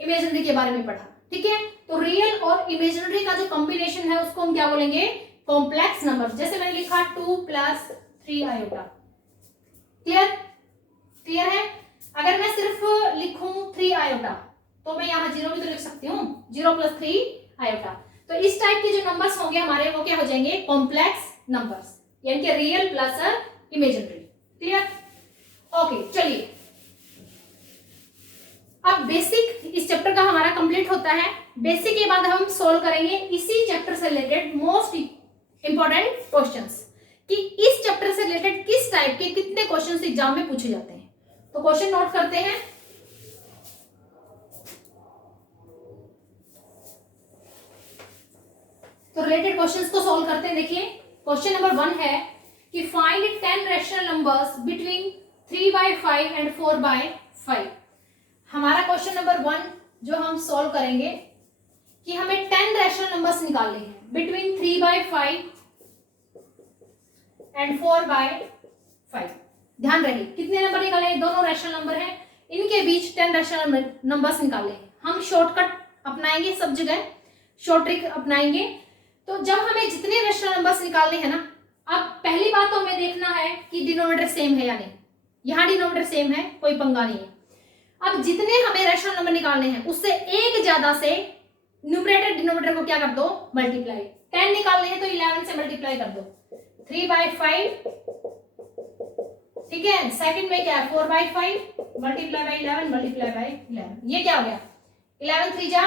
इमेजिनरी के बारे में पढ़ा, ठीक है। तो रियल और इमेजिनरी का जो कॉम्बिनेशन है उसको हम क्या बोलेंगे कॉम्प्लेक्स नंबर। जैसे मैंने लिखा 2 + 3 आयोटा। क्लियर। क्लियर है। अगर मैं सिर्फ लिखूं 3 आयोटा तो मैं यहाँ 0 भी तो लिख सकती हूँ, 0 + 3 आयोटा। तो इस टाइप के जो नंबर्स होंगे हमारे वो क्या हो जाएंगे कॉम्प्लेक्स नंबर्स, यानी कि real plus imaginary. Clear. Okay चलिए अब बेसिक इस चैप्टर का हमारा कंप्लीट होता है। बेसिक के बाद हम सॉल्व करेंगे इसी चैप्टर से रिलेटेड मोस्ट इंपॉर्टेंट क्वेश्चंस, कि इस चैप्टर से रिलेटेड किस टाइप के कितने क्वेश्चंस एग्जाम में पूछे जाते हैं। तो क्वेश्चन नोट करते हैं। तो रिलेटेड क्वेश्चंस को सॉल्व करते हैं। देखिए क्वेश्चन नंबर 1 है कि find 10 rational numbers between 3/5 and 4/5। हमारा क्वेश्चन नंबर 1 जो हम सॉल्व करेंगे कि हमें 10 रैशनल नंबर्स निकालने हैं बिटवीन 3/5 एंड 4/5। ध्यान रहे कितने नंबर निकाले, दोनों रैशनल नंबर हैं, इनके बीच 10 रैशनल नंबर्स निकाले हैं। हम शॉर्टकट अपनाएंगे, सब जगह शॉर्ट ट्रिक अपनाएंगे। तो जब हमें जितने रैशनल नंबर्स निकालने हैं ना, अब पहली बात तो हमें देखना है कि डिनोमिनेटर सेम है या नहीं। यहाँ डिनोमिनेटर सेम है, कोई पंगा नहीं है। अब जितने हमें रैशनल नंबर निकालने हैं उससे एक ज्यादा से न्यूमरेटर डिनोमिनेटर को क्या कर दो मल्टीप्लाई। 10 निकालने हैं तो 11 से मल्टीप्लाई कर दो, 3/5, ठीक है। सेकंड में क्या है 4/5 मल्टीप्लाई बाई 11 मल्टीप्लाई बाई 11, ये क्या हो गया 11 3 जा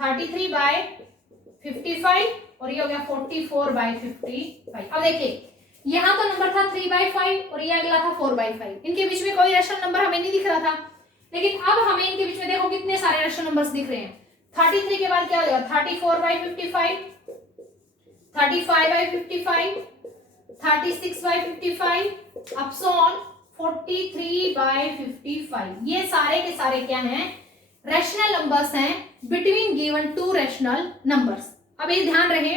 33/55 और ये हो गया 44/55। अब देखिए यहाँ तो नंबर था 3/5 और ये अगला था 4/5, इनके बीच में कोई रैशनल नंबर हमें नहीं दिख रहा था, लेकिन अब हमें इनके बीच में देखो कितने सारे रैशनल नंबर्स दिख रहे हैं। 33 के बाद क्या हो जाएगा 34/55, 35/55, 36/55 अप सो ऑन 43/55। ये सारे के सारे क्या हैं रैशनल नंबर्स हैं बिटवीन गिवन 2 रैशनल नंबर्स। अब ये ध्यान रहे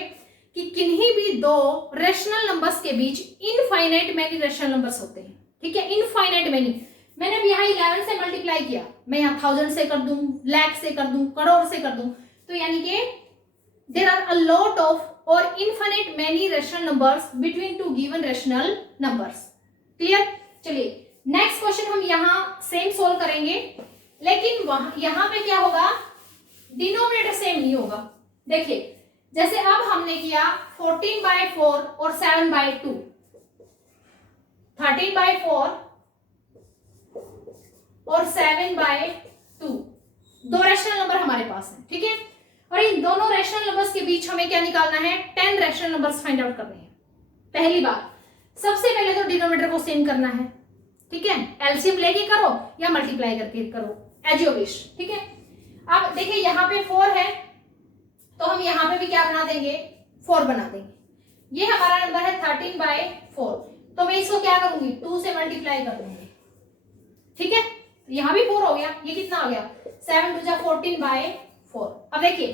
कि किन्हीं भी 2 रैशनल नंबर्स के बीच इनफाइनाइट मेनी रैशनल नंबर्स होते हैं, ठीक है। इनफाइनाइट मेनी, मैंने अब यहाँ 11 से मल्टीप्लाई किया, मैं यहाँ 1000 से कर दूं, लाख से कर दूं, करोड़ से कर दूं, तो यानी कि there are a lot of और infinite many rational numbers between 2 given rational numbers. Clear. चलिए नेक्स्ट क्वेश्चन हम यहाँ सेम सोल्व करेंगे, लेकिन वहां यहाँ पे क्या होगा डिनोमिनेटर सेम नहीं होगा। देखिए जैसे अब हमने किया 14/4 और 7/2, 13/4 और 7/2, 2 रैशनल नंबर हमारे पास हैं, ठीक है। और इन दोनों रैशनल नंबर्स के बीच हमें क्या निकालना है 10 रैशनल नंबर्स फाइंड आउट करने हैं। पहली बात सबसे पहले तो डिनोमिनेटर को सेम करना है, ठीक है। एलसीएम लेके करो या मल्टीप्लाई करके करो, एज यू विश, ठीक है। अब देखिए यहाँ पे 4 है तो हम यहाँ पे भी क्या बना देंगे 4 बना देंगे। ये हमारा नंबर है 13/4, तो मैं इसको क्या करूंगी 2 से मल्टीप्लाई कर दूंगी, ठीक है। यहाँ भी 4 हो गया, ये कितना हो गया 7 2 14/4। अब देखिए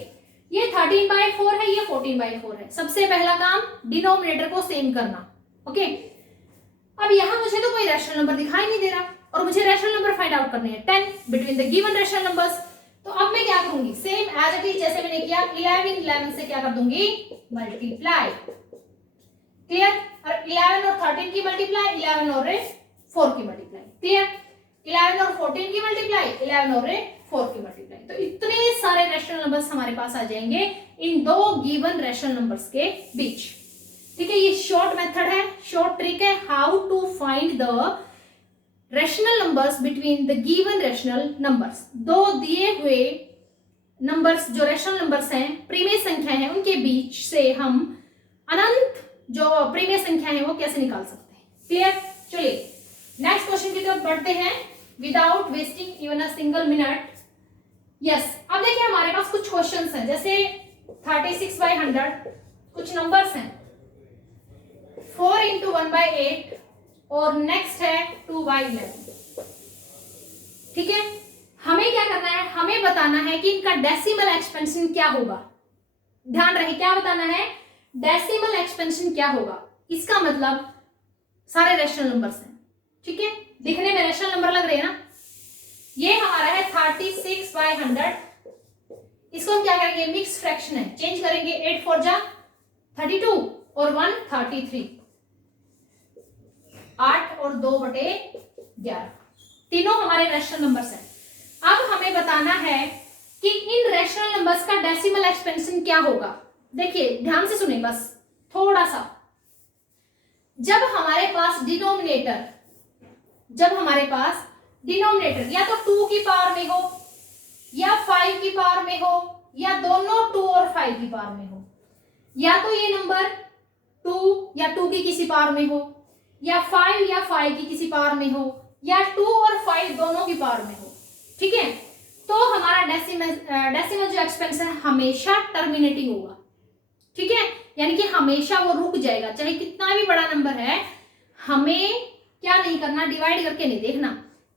ये 13/4 है, ये 14/4 है। सबसे पहला काम डिनोमिनेटर को सेम करना, ओके। अब यहाँ मुझे तो कोई रैशनल नंबर दिखाई नहीं दे रहा और मुझे रैशनल नंबर फाइंड आउट करने हैं 10 between the given rational numbers. तो अब मैं क्या करूंगी सेम एज इट इज जैसे मैंने किया 11 से क्या कर दूंगी मल्टीप्लाई। क्लियर। और 11 और 13 की मल्टीप्लाई, 11 और 4 की मल्टीप्लाई। क्लियर। 11 और 14 की मल्टीप्लाई, 11 और 4 की मल्टीप्लाई। तो इतने सारे रैशनल नंबर्स हमारे पास आ जाएंगे इन 2 गिवन रैशनल नंबर्स के बीच, ठीक है, ये शॉर्ट मेथड है, शॉर्ट ट्रिक है, how to find the rational numbers between the given rational numbers. दो दिए हुए नंबर्स जो रैशनल नंबर्स हैं, प्रीमेय संख्या है, उनके बीच से हम अनंत जो प्रीमेय संख्या है वो कैसे निकाल सकते हैं। क्लियर? चलिए नेक्स्ट क्वेश्चन की तरफ बढ़ते हैं without wasting even a single minute. Yes, अब देखिए हमारे पास कुछ क्वेश्चंस हैं, जैसे 36/100, कुछ नंबर्स हैं 4 × 1/8 और नेक्स्ट है 2/11। ठीक है, हमें क्या करना है, हमें बताना है कि इनका डेसिमल एक्सपेंशन क्या होगा। ध्यान रहे, क्या बताना है, डेसिमल एक्सपेंशन क्या होगा। इसका मतलब सारे रैशनल नंबर्स हैं। ठीक है, दिखने में रैशनल नंबर लग रहे हैं ना। ये हमारा है 36/100, इसको हम क्या करेंगे, मिक्स फ्रैक्शन है, चेंज करेंगे, 8 4 जा 32 और 1 33, 8 और 2/11, तीनों हमारे रैशनल नंबर्स हैं। अब हमें बताना है कि इन रैशनल नंबर्स का डेसिमल एक्सपेंशन क्या होगा। देखिए ध्यान से सुने बस थोड़ा सा। जब हमारे पास डिनोमिनेटर या तो 2 की पावर में हो या 5 की पावर में हो या दोनों 2 और 5 की पावर में हो, या तो ये नंबर 2 या 2 की किसी पावर में हो या 5 की किसी पावर में हो या 2 और 5 दोनों की पावर में हो। ठीक है, तो हमारा डेसिमल जो एक्सपेंशन है हमेशा टर्मिनेटिंग होगा। ठीक है, यानी कि हमेशा वो रुक जाएगा, चाहे कितना भी बड़ा नंबर है। हमें क्या नहीं करना, डिवाइड करके नहीं देखना,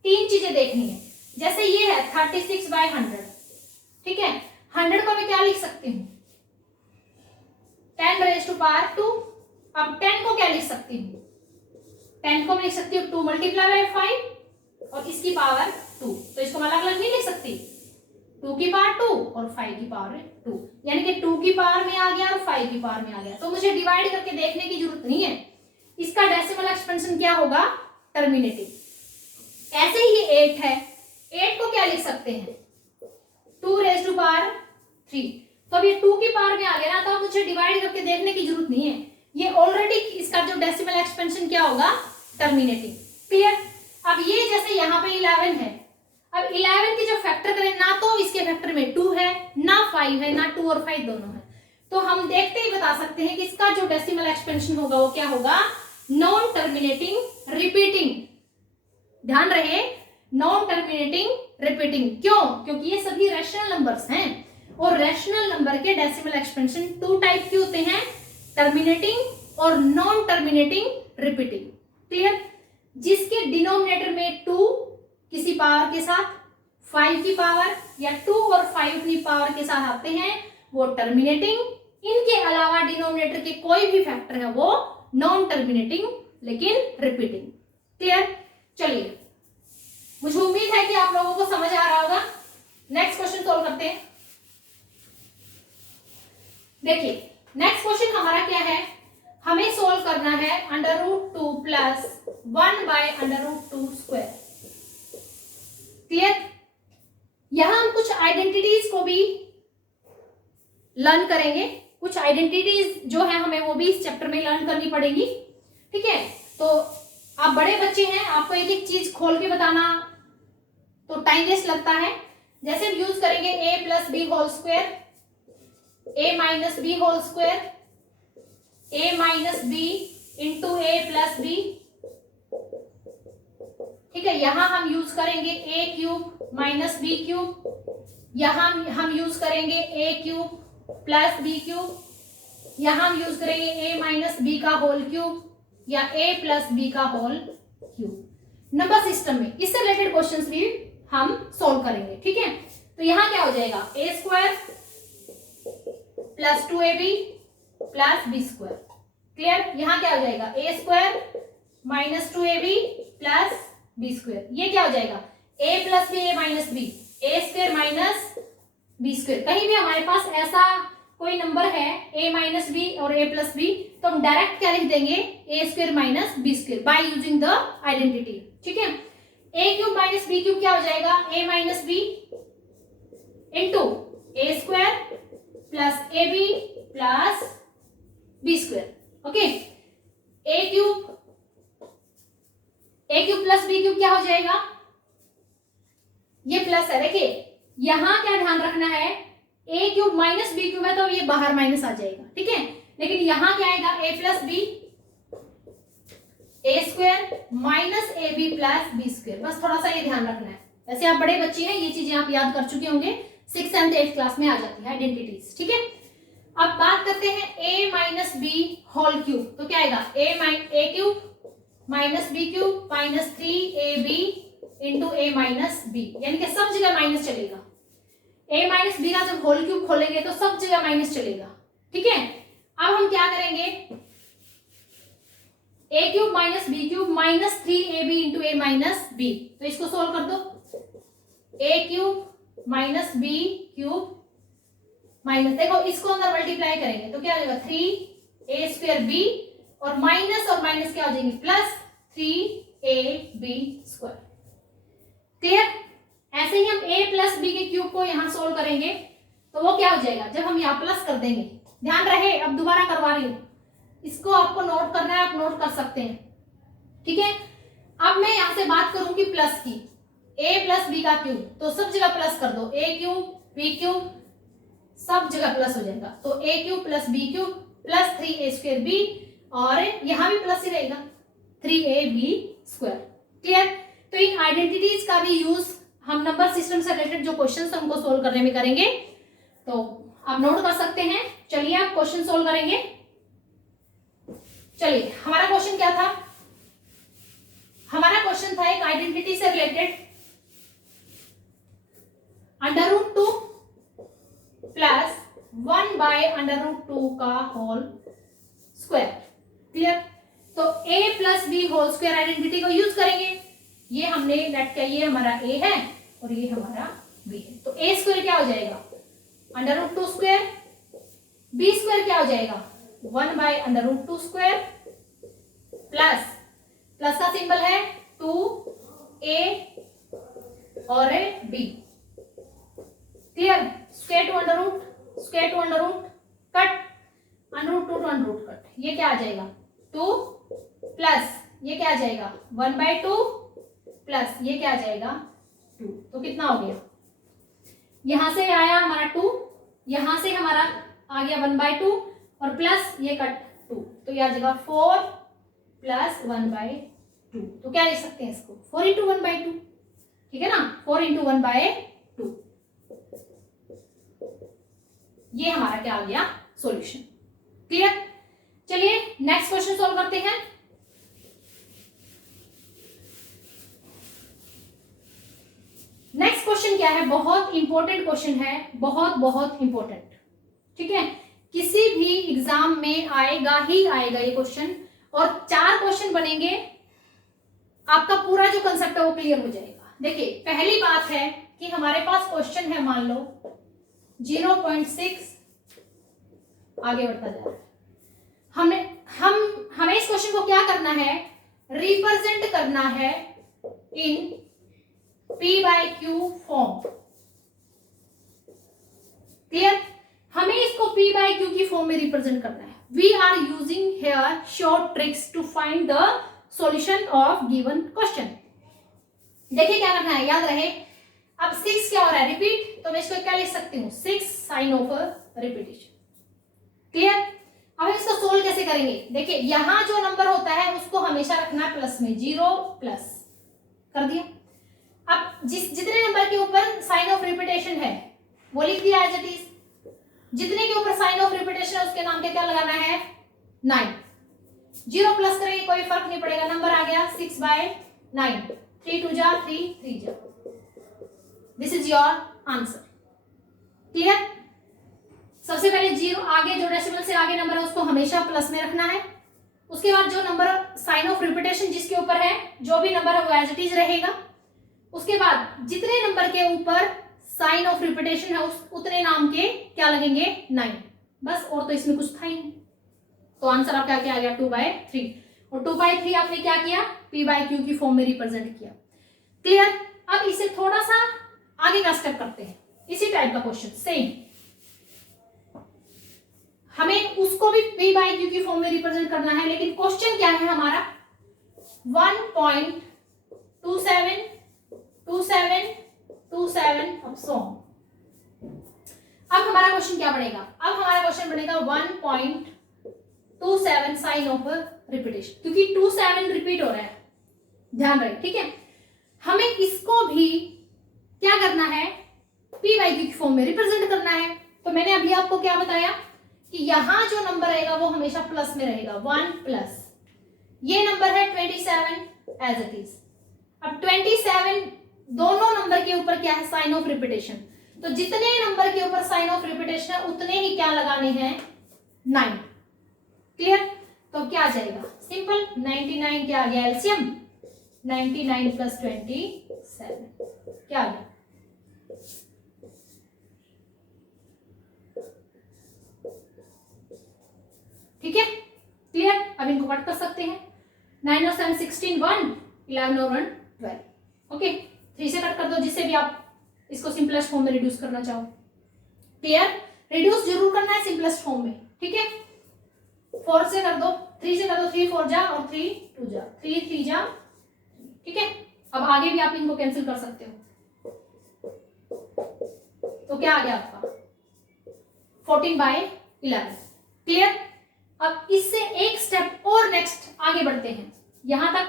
3 चीजें देखनी है। जैसे ये है 36/100, ठीक है, 100 को मैं क्या लिख सकती हूँ, 10⁻²। अब 10 को क्या लिख सकती हूँ, 10 को मैं लिख सकती हूँ 2 × 5 और इसकी पावर 2, तो इसको मैं अलग अलग नहीं लिख सकती, 2 की पावर 2 और 5 की पावर 2, यानी कि 2 की पावर में आ गया और 5 की पावर में आ गया, तो मुझे डिवाइड करके देखने की जरूरत नहीं है। इसका डेसिमल एक्सपेंशन क्या होगा, टर्मिनेटिंग। ऐसे ही ये 8 है, 8 को क्या लिख सकते हैं, 2⁻3, तो अब ये 2 की पावर में आ गया ना, तो अब मुझे डिवाइड करके देखने की जरूरत नहीं है, ये ऑलरेडी इसका जो डेसिमल एक्सपेंशन क्या होगा, टर्मिनेटिंग। क्लियर? अब ये जैसे यहाँ पे 11 है, अब 11 की जो फैक्टर करें ना, तो इसके फैक्टर में 2 है ना 5 है ना 2 और 5 दोनों है, तो हम देखते ही बता सकते हैं कि इसका जो डेसिमल एक्सपेंशन होगा वो क्या होगा, नॉन टर्मिनेटिंग रिपीटिंग। ध्यान रहे, नॉन टर्मिनेटिंग रिपीटिंग। क्यों? क्योंकि ये सभी रैशनल नंबर्स हैं और रैशनल नंबर के डेसिमल एक्सपेंशन 2 टाइप के होते हैं, टर्मिनेटिंग और नॉन टर्मिनेटिंग रिपीटिंग। क्लियर? जिसके डिनोमिनेटर में 2 किसी पावर के साथ, 5 की पावर या 2 और 5 अपनी पावर के साथ आते हैं, वो टर्मिनेटिंग। इनके अलावा डिनोमिनेटर के कोई भी फैक्टर है वो नॉन टर्मिनेटिंग लेकिन रिपीटिंग। क्लियर? चलिए, मुझे उम्मीद है कि आप लोगों को समझ आ रहा होगा। नेक्स्ट क्वेश्चन सोल्व करते हैं। देखिए नेक्स्ट क्वेश्चन हमारा क्या है, हमें सोल्व करना है √2 + 1/√2²। क्लियर? यहां हम कुछ आइडेंटिटीज को भी लर्न करेंगे, कुछ आइडेंटिटीज जो है हमें वो भी इस चैप्टर में लर्न करनी पड़ेगी। ठीक है, तो आप बड़े बच्चे हैं, आपको एक एक चीज खोल के बताना तो टाइम वेस्ट लगता है। जैसे यूज करेंगे a + b² a - b² a - b × a + b। ठीक है, यहां हम यूज करेंगे a³ - b³, यहां हम यूज करेंगे a³ + b³, यहां हम यूज करेंगे a - b³ या a + b³। नंबर सिस्टम में इससे रिलेटेड क्वेश्चंस भी हम सोल्व करेंगे। ठीक है, तो यहां क्या हो जाएगा, a² + 2ab + b²। क्लियर? यहां क्या हो जाएगा, a² - 2ab + b²। ये क्या हो जाएगा, a + b a - b, a² - b²। कहीं भी हमारे पास ऐसा कोई नंबर है a - b और a + b, तो हम डायरेक्ट क्या लिख देंगे, a² - b² by using the identity. ठीक है, a³ - b³ क्या हो जाएगा, a - b × a² + ab + b²। Okay, A cube plus B cube क्या हो जाएगा, ये प्लस है, देखिए यहां क्या ध्यान रखना है, ए क्यूब माइनस बी क्यूब है तो ये बाहर माइनस आ जाएगा, ठीक है, लेकिन यहां क्या आएगा, a plus b a square minus a b plus b square, बस थोड़ा सा ये ध्यान रखना है। वैसे आप बड़े बच्चे हैं, ये चीजें आप याद कर चुके होंगे, 6th 7th 8th क्लास में आ जाती है आइडेंटिटीज, ठीक है। अब बात करते हैं a minus b whole cube, तो क्या आएगा, a cube minus B cube minus 3ab into A minus b, यानी कि सब जगह माइनस चलेगा, a माइनस बी का जब होल क्यूब खोलेंगे तो सब जगह माइनस चलेगा, ठीक है। अब हम क्या करेंगे, a cube minus B cube minus 3ab into A minus B, तो इसको सोल्व कर दो, a cube minus B cube minus, देखो इसको अंदर मल्टीप्लाई करेंगे तो क्या हो जाएगा, 3a स्क्वायर b और माइनस क्या हो जाएंगे, प्लस 3ab स्क्वायर, क्लियर। ऐसे ही हम a प्लस बी के क्यूब को यहां सोल्व करेंगे तो वो क्या हो जाएगा, जब हम यहां प्लस कर देंगे, ध्यान रहे अब दोबारा करवा रही हूं, इसको आपको नोट करना है, आप नोट कर सकते हैं, ठीक है। अब मैं यहां से बात करूं कि प्लस की, a प्लस बी का क्यूब, तो सब जगह प्लस कर दो, a क्यूब बी क्यूब सब जगह प्लस हो जाएगा, तो a cube plus B cube plus 3a square B, और यहां भी प्लस ही रहेगा 3ab स्क्वायर, क्लियर। तो इन आइडेंटिटीज का भी यूज हम नंबर सिस्टम से रिलेटेड जो क्वेश्चन हमको सोल्व करने में करेंगे, तो आप नोट कर सकते हैं। चलिए आप क्वेश्चन सोल्व करेंगे। चलिए हमारा क्वेश्चन क्या था, हमारा क्वेश्चन था एक आइडेंटिटी से रिलेटेड, √2 प्लस 1/√2 का होल स्क्वायर, क्लियर। तो a plus B whole square identity को यूज करेंगे, ये हमने लेट किया, ये हमारा a है और ये हमारा b है, तो a स्क्वायर क्या हो जाएगा, √2 स्क्वायर, b स्क्वायर क्या हो जाएगा, 1/√2 स्क्वायर, प्लस का सिंबल है 2a और b, clear. Square to under root cut, √2 to √2 cut, ये क्या आ जाएगा 2 प्लस ये क्या आ जाएगा 1/2 प्लस ये क्या आ जाएगा 2, तो कितना हो गया, यहां से आया हमारा 2, यहां से हमारा आ गया 1/2 और प्लस ये कट 2, तो ये आ जाएगा 4 प्लस 1/2, तो क्या लिख सकते हैं इसको 4 इंटू 1/2, ठीक है ना, 4 इंटू 1/2, ये हमारा क्या आ गया सॉल्यूशन, क्लियर। चलिए नेक्स्ट क्वेश्चन सॉल्व करते हैं। नेक्स्ट क्वेश्चन क्या है, बहुत इंपॉर्टेंट क्वेश्चन है, बहुत इंपॉर्टेंट, ठीक है, किसी भी एग्जाम में आएगा ही आएगा ये क्वेश्चन, और 4 क्वेश्चन बनेंगे, आपका पूरा जो कंसेप्ट है वो क्लियर हो जाएगा। देखिए पहली बात है कि हमारे पास क्वेश्चन है, मान लो 0.6 आगे बढ़ता जा रहा है, हमें इस क्वेश्चन को क्या करना है, रिप्रेजेंट करना है इन p/q फॉर्म, क्लियर। हमें इसको p/q की फॉर्म में रिप्रेजेंट करना है। We are using here short tricks to find the solution of given question. देखिए क्या करना है, याद रहे, अब 6 क्या हो रहा है, रिपीट, तो मैं इसको क्या लिख सकती हूँ, 6 साइन ऑफ रिपीटेशन, क्लियर। अब इसको सोल्व कैसे करेंगे, देखिए यहां जो नंबर होता है उसको हमेशा रखना है प्लस में, 0 प्लस कर दिया। अब जितने नंबर के ऊपर साइन ऑफ रिपीटेशन है वो लिख दिया एज इट इज, जितने के ऊपर साइन ऑफ रिपीटेशन है उसके नाम के क्या लगाना है 9, 0 प्लस करेंगे कोई फर्क नहीं पड़ेगा, नंबर आ गया 6/9, 3 2 जा 3 3 जा, this is your answer, clear. सबसे पहले 0 आगे जो डेसिमल से आगे नंबर है उसको हमेशा प्लस में रखना है, उसके बाद जो नंबर साइन ऑफ रिपीटेशन जिसके ऊपर है, जो भी नंबर है वो एज इट इज रहेगा, उसके बाद जितने नंबर के ऊपर साइन ऑफ रिपीटेशन है उतने नाम के क्या लगेंगे 9, बस, और तो इसमें कुछ था ही नहीं, तो आंसर आपका क्या आ गया 2/3, और 2/3 आपने क्या किया, p/q की फॉर्म में रिप्रेजेंट किया, क्लियर। अब इसे थोड़ा सा आगे का स्टेप करते हैं, इसी टाइप का क्वेश्चन सेम, हमें उसको भी p बाई क्यू की फॉर्म में रिप्रेजेंट करना है, लेकिन क्वेश्चन क्या है हमारा 1.2727 अब सो। अब हमारा क्वेश्चन क्या बनेगा, अब हमारा क्वेश्चन बनेगा 1.27 साइन ऑफ रिपीटेशन, क्योंकि 27 रिपीट हो रहा है, ध्यान रहे, ठीक है। हमें इसको भी क्या करना है, p बाई क्यू की फॉर्म में रिप्रेजेंट करना है। तो मैंने अभी आपको क्या बताया कि यहां जो नंबर रहेगा वो हमेशा प्लस में रहेगा, 1 प्लस ये नंबर है 27 एज इट इज। अब 27 दोनों नंबर के ऊपर क्या है, साइन ऑफ रिपीटेशन, तो जितने नंबर के ऊपर साइन ऑफ रिपीटेशन है उतने ही क्या लगाने हैं, 9। क्लियर, तो क्या आ जाएगा, सिंपल 99 क्या आ गया एलसीएम, 99 प्लस 27 क्या आ गया, ठीक है, क्लियर। अब इनको कट कर सकते हैं, 9 और 7 16 1 11 और 1 12, ओके 3 से कट कर दो, जिससे भी आप इसको सिंपलेस्ट फॉर्म में रिड्यूस करना चाहो। क्लियर, रिड्यूस जरूर करना है सिंपलेस्ट फॉर्म में, ठीक है। 4 से कर दो, 3 से कर दो, 3 4 जा और 3 2 जा, 3 3 जा, ठीक है। अब आगे भी आप इनको कैंसिल कर सकते हो, तो क्या आ गया आपका 14/11। क्लियर, अब इससे एक स्टेप और नेक्स्ट आगे बढ़ते हैं, यहां तक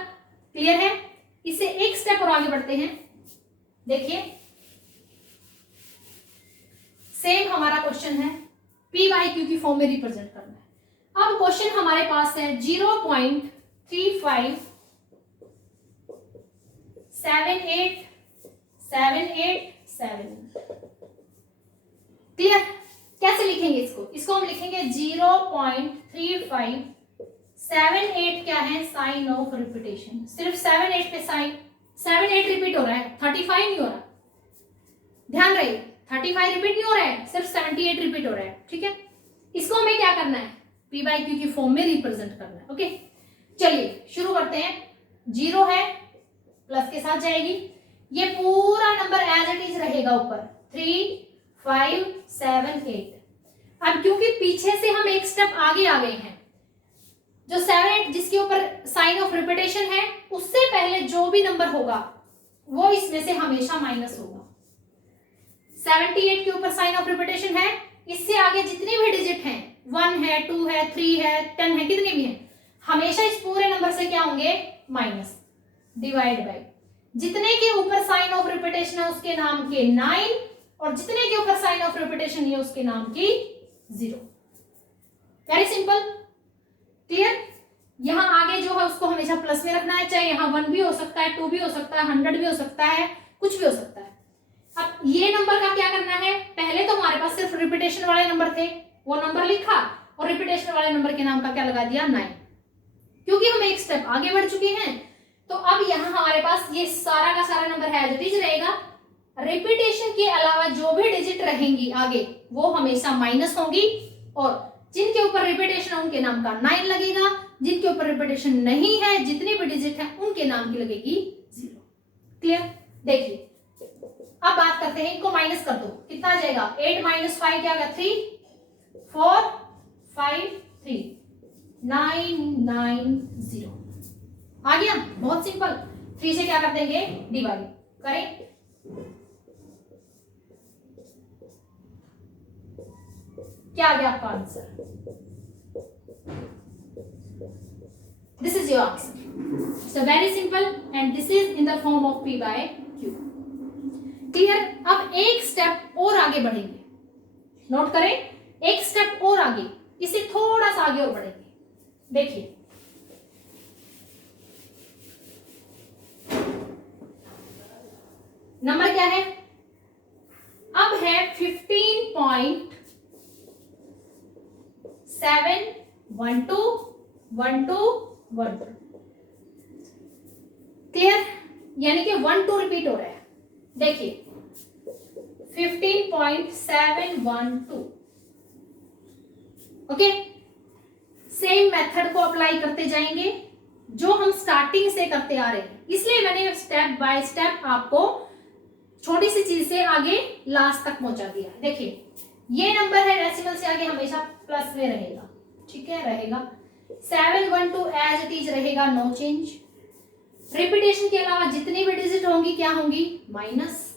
क्लियर है, इससे एक स्टेप और आगे बढ़ते हैं। देखिए सेम हमारा क्वेश्चन है, p बाई क्यू की फॉर्म में रिप्रेजेंट करना है। अब क्वेश्चन हमारे पास है 0.35787878। क्लियर, कैसे लिखेंगे इसको, इसको हम लिखेंगे 0.3578 क्या है, साइन ऑफ रिपीटेशन। सिर्फ 78 पे साइन, 78 रिपीट हो रहा है, 35 नहीं हो रहा, ध्यान रहिए 35 रिपीट नहीं हो रहा है, सिर्फ 78 रिपीट हो रहा है, ठीक है। इसको हमें क्या करना है, p बाई क्यू की फॉर्म में रिप्रेजेंट करना है, ओके। चलिए शुरू करते हैं, 0 है प्लस के साथ जाएगी, ये पूरा नंबर एज इट इज रहेगा ऊपर 3 5 7 8। अब क्योंकि पीछे से हम एक स्टेप आगे आ गए हैं, जो 7 8 जिसके ऊपर साइन ऑफ रिपीटेशन है, उससे पहले जो भी नंबर होगा वो इसमें से हमेशा माइनस होगा। 78 के ऊपर साइन ऑफ रिपीटेशन है, इससे आगे जितनी भी डिजिट हैं, 1 है 2 है 3 है 10 है, कितने भी हैं, हमेशा इस पूरे नंबर से क्या होंगे, माइनस, डिवाइड बाय जितने के ऊपर साइन ऑफ रिपीटेशन है उसके नाम के 9, और जितने के ऊपर साइन ऑफ रिपीटेशन है उसके नाम की 0। Very simple, clear. यहां आगे जो है उसको हमेशा प्लस में रखना है, चाहे यहां 1 भी हो सकता है, 2 भी हो सकता है, 100 भी हो सकता है, कुछ भी हो सकता है। अब ये नंबर का क्या करना है, पहले तो हमारे पास सिर्फ रिपीटेशन वाले नंबर थे, वो नंबर लिखा और रिपीटेशन वाले नंबर के नाम का क्या लगा दिया, 9। क्योंकि हम एक स्टेप आगे बढ़ चुके हैं, तो अब यहाँ हमारे पास ये सारा का सारा नंबर है एज इट इज रहेगा। रिपीटेशन के अलावा जो भी डिजिट रहेंगी आगे वो हमेशा माइनस होंगी, और जिनके ऊपर रिपीटेशन है उनके नाम का 9 लगेगा, जिनके ऊपर रिपीटेशन नहीं है, जितनी भी डिजिट है उनके नाम की लगेगी 0। क्लियर, देखिए अब बात करते हैं, इनको माइनस कर दो, कितना आ जाएगा, 8 - 5 क्या होगा, 3 4 5 3 9 9 0 आ गया, बहुत सिंपल। 3 से क्या कर देंगे, डिवाइड करें, क्या आ गया आपका answer, this is your answer. So very simple, and this is in the form of p by q। Clear, अब एक स्टेप और आगे बढ़ेंगे, नोट करें, एक स्टेप और आगे, इसे थोड़ा सा आगे और बढ़ेंगे। देखिए नंबर क्या है, अब है 15.7121212। क्लियर, यानी कि 1 2 रिपीट हो रहा है। देखिए 15.712, ओके। सेम मेथड को अप्लाई करते जाएंगे जो हम स्टार्टिंग से करते आ रहे हैं, इसलिए मैंने स्टेप बाय स्टेप आपको छोटी सी चीज से आगे लास्ट तक पहुंचा दिया। देखिए ये नंबर है डेसिमल से आगे हमेशा प्लस में रहेगा, ठीक है, रहेगा। 712 एज इट इज रहेगा, नो चेंज। रिपीटेशन के अलावा जितनी भी डिजिट होंगी क्या होंगी, माइनस।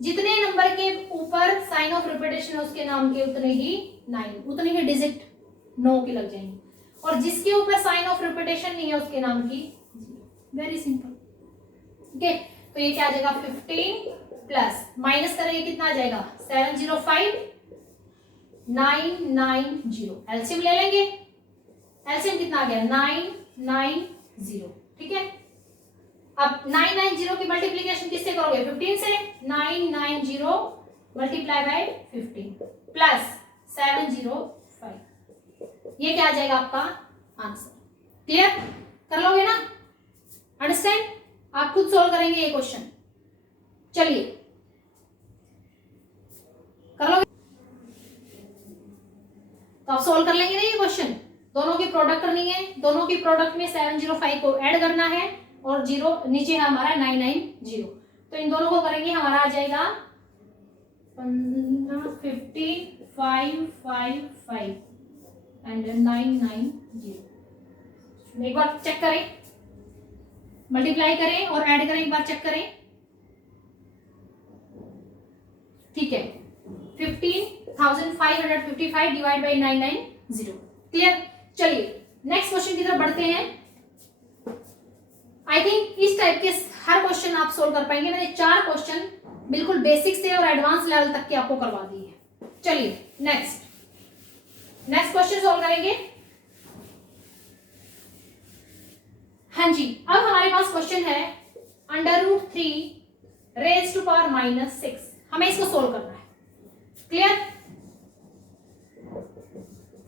जितने नंबर के ऊपर साइन ऑफ रिपीटेशन है उसके नाम के उतने ही 9, उतनी ही डिजिट 9 की लग जाएंगी, और जिसके ऊपर साइन ऑफ रिपीटेशन नहीं है उसके नाम की 0। वेरी सिंपल, ठीक है। तो ये क्या आ जाएगा, 15 प्लस माइनस करेंगे कितना आ जाएगा, 705 990। एलसीएम ले लेंगे, एलसीएम कितना आ गया, 990, ठीक है। अब 990 की मल्टीप्लीकेशन किससे करोगे, 15 से। 990 मल्टीप्लाई बाय 15 प्लस 705, ये क्या आ जाएगा आपका आंसर। क्लियर, कर लोगे ना, अंडरस्टैंड। आप खुद सोल्व करेंगे ये क्वेश्चन, चलिए कर लोगे, तो आप सोल्व कर लेंगे ना ये क्वेश्चन। दोनों की प्रोडक्ट करनी है, दोनों की प्रोडक्ट में 705 को ऐड करना है, और 0 नीचे है हमारा 990, तो इन दोनों को करेंगे हमारा आ जाएगा 50555 एंड 990। एक बार चेक करें, मल्टीप्लाई करें और ऐड करें, एक बार चेक करें, ठीक है। 15,555 डिवाइड बाई 990। क्लियर, चलिए नेक्स्ट क्वेश्चन की तरफ बढ़ते हैं। आई थिंक इस टाइप के हर क्वेश्चन आप सोल्व कर पाएंगे। मैंने 4 क्वेश्चन बिल्कुल बेसिक से और एडवांस लेवल तक के आपको करवा दिए हैं। चलिए नेक्स्ट क्वेश्चन सोल्व करेंगे। हाँ जी, अब हमारे पास क्वेश्चन है √3 रेज टू पावर -6। हमें इसको सोल्व करना है। क्लियर,